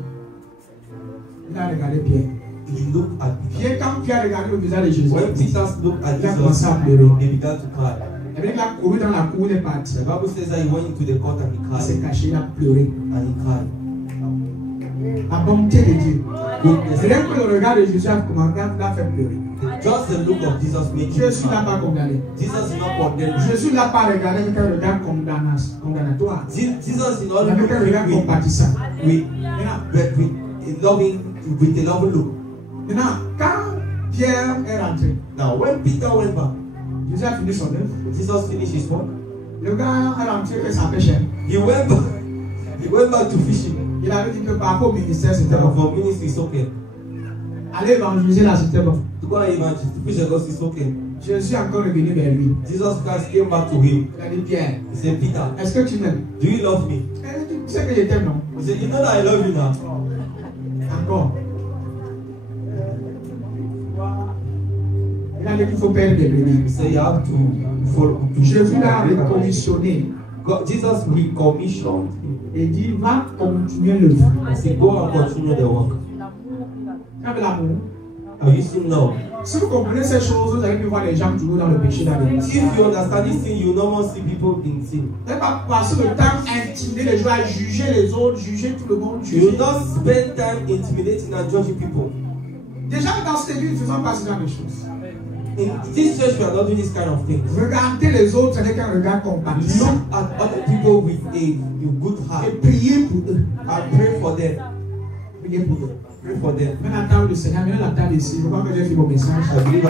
Il a regardé Pierre. He looked at Peter. Pierre, quand Pierre a regardé le visage de Jésus, When Peter looked at il a commencé Jesus, à pleurer. he began to cry. Et puis il a couru dans la cour, il est parti. The Bible says that he went into the court and he Il s'est cried. caché, il a pleuré. And he cried. La bonté de Dieu. Goodness. C'est vrai que le regard de Jésus a commencé à faire pleurer. Just the look of Jesus made him Jésus n'a cry. pas condamné. Jesus did not condemn. Jésus n'a pas regardé avec un regard condamnatoire. Jesus did Il not a avec un regard look compatissant. with Maintenant, a loving look. quand Pierre est rentré, Now, when Peter went back, Jésus a fini son œuvre. Jesus finished his work. Le gars est rentré et sa pêche. He went back to fishing. Il avait dit que par rapport au ministère, c'était bon. For ministry, it's okay. Aller évangéliser là, c'était bon. To go and evangelize, to preach the gospel, it's okay. Jésus est encore revenu vers lui. Jesus Christ came back to him. Il a dit, Pierre, He said, Peter, est-ce que tu m'aimes? do you love me? Tu sais que je t'aime, non? He said, you know that I love you now. Encore. Il a dit qu'il faut perdre des brebis. He said, you have to follow. Jésus l'a recommissionné Jesus recommissioned him. et dit, va continuer le feu. He said, go and continue the work. Avec l'amour. Are you still now? Si vous comprenez ces choses, vous allez plus voir les gens toujours dans le péché dans l'église. If you understand this thing, you no more see people in sin. Vous n'allez pas passer le temps à intimider les gens, à juger les autres, juger tout le monde, You juger. will not spend time intimidating and judging people. Déjà dans cette église, ne faisons pas ce genre de choses. In this church, we are not doing this kind of things. Regardez les autres avec un regard compatissant. Look at other people with a good heart Et priez pour eux. and pray for them. Priez pour eux. Pray for them. Même la table du Seigneur, même la table ici. Je crois que j'ai fait mon message. I believe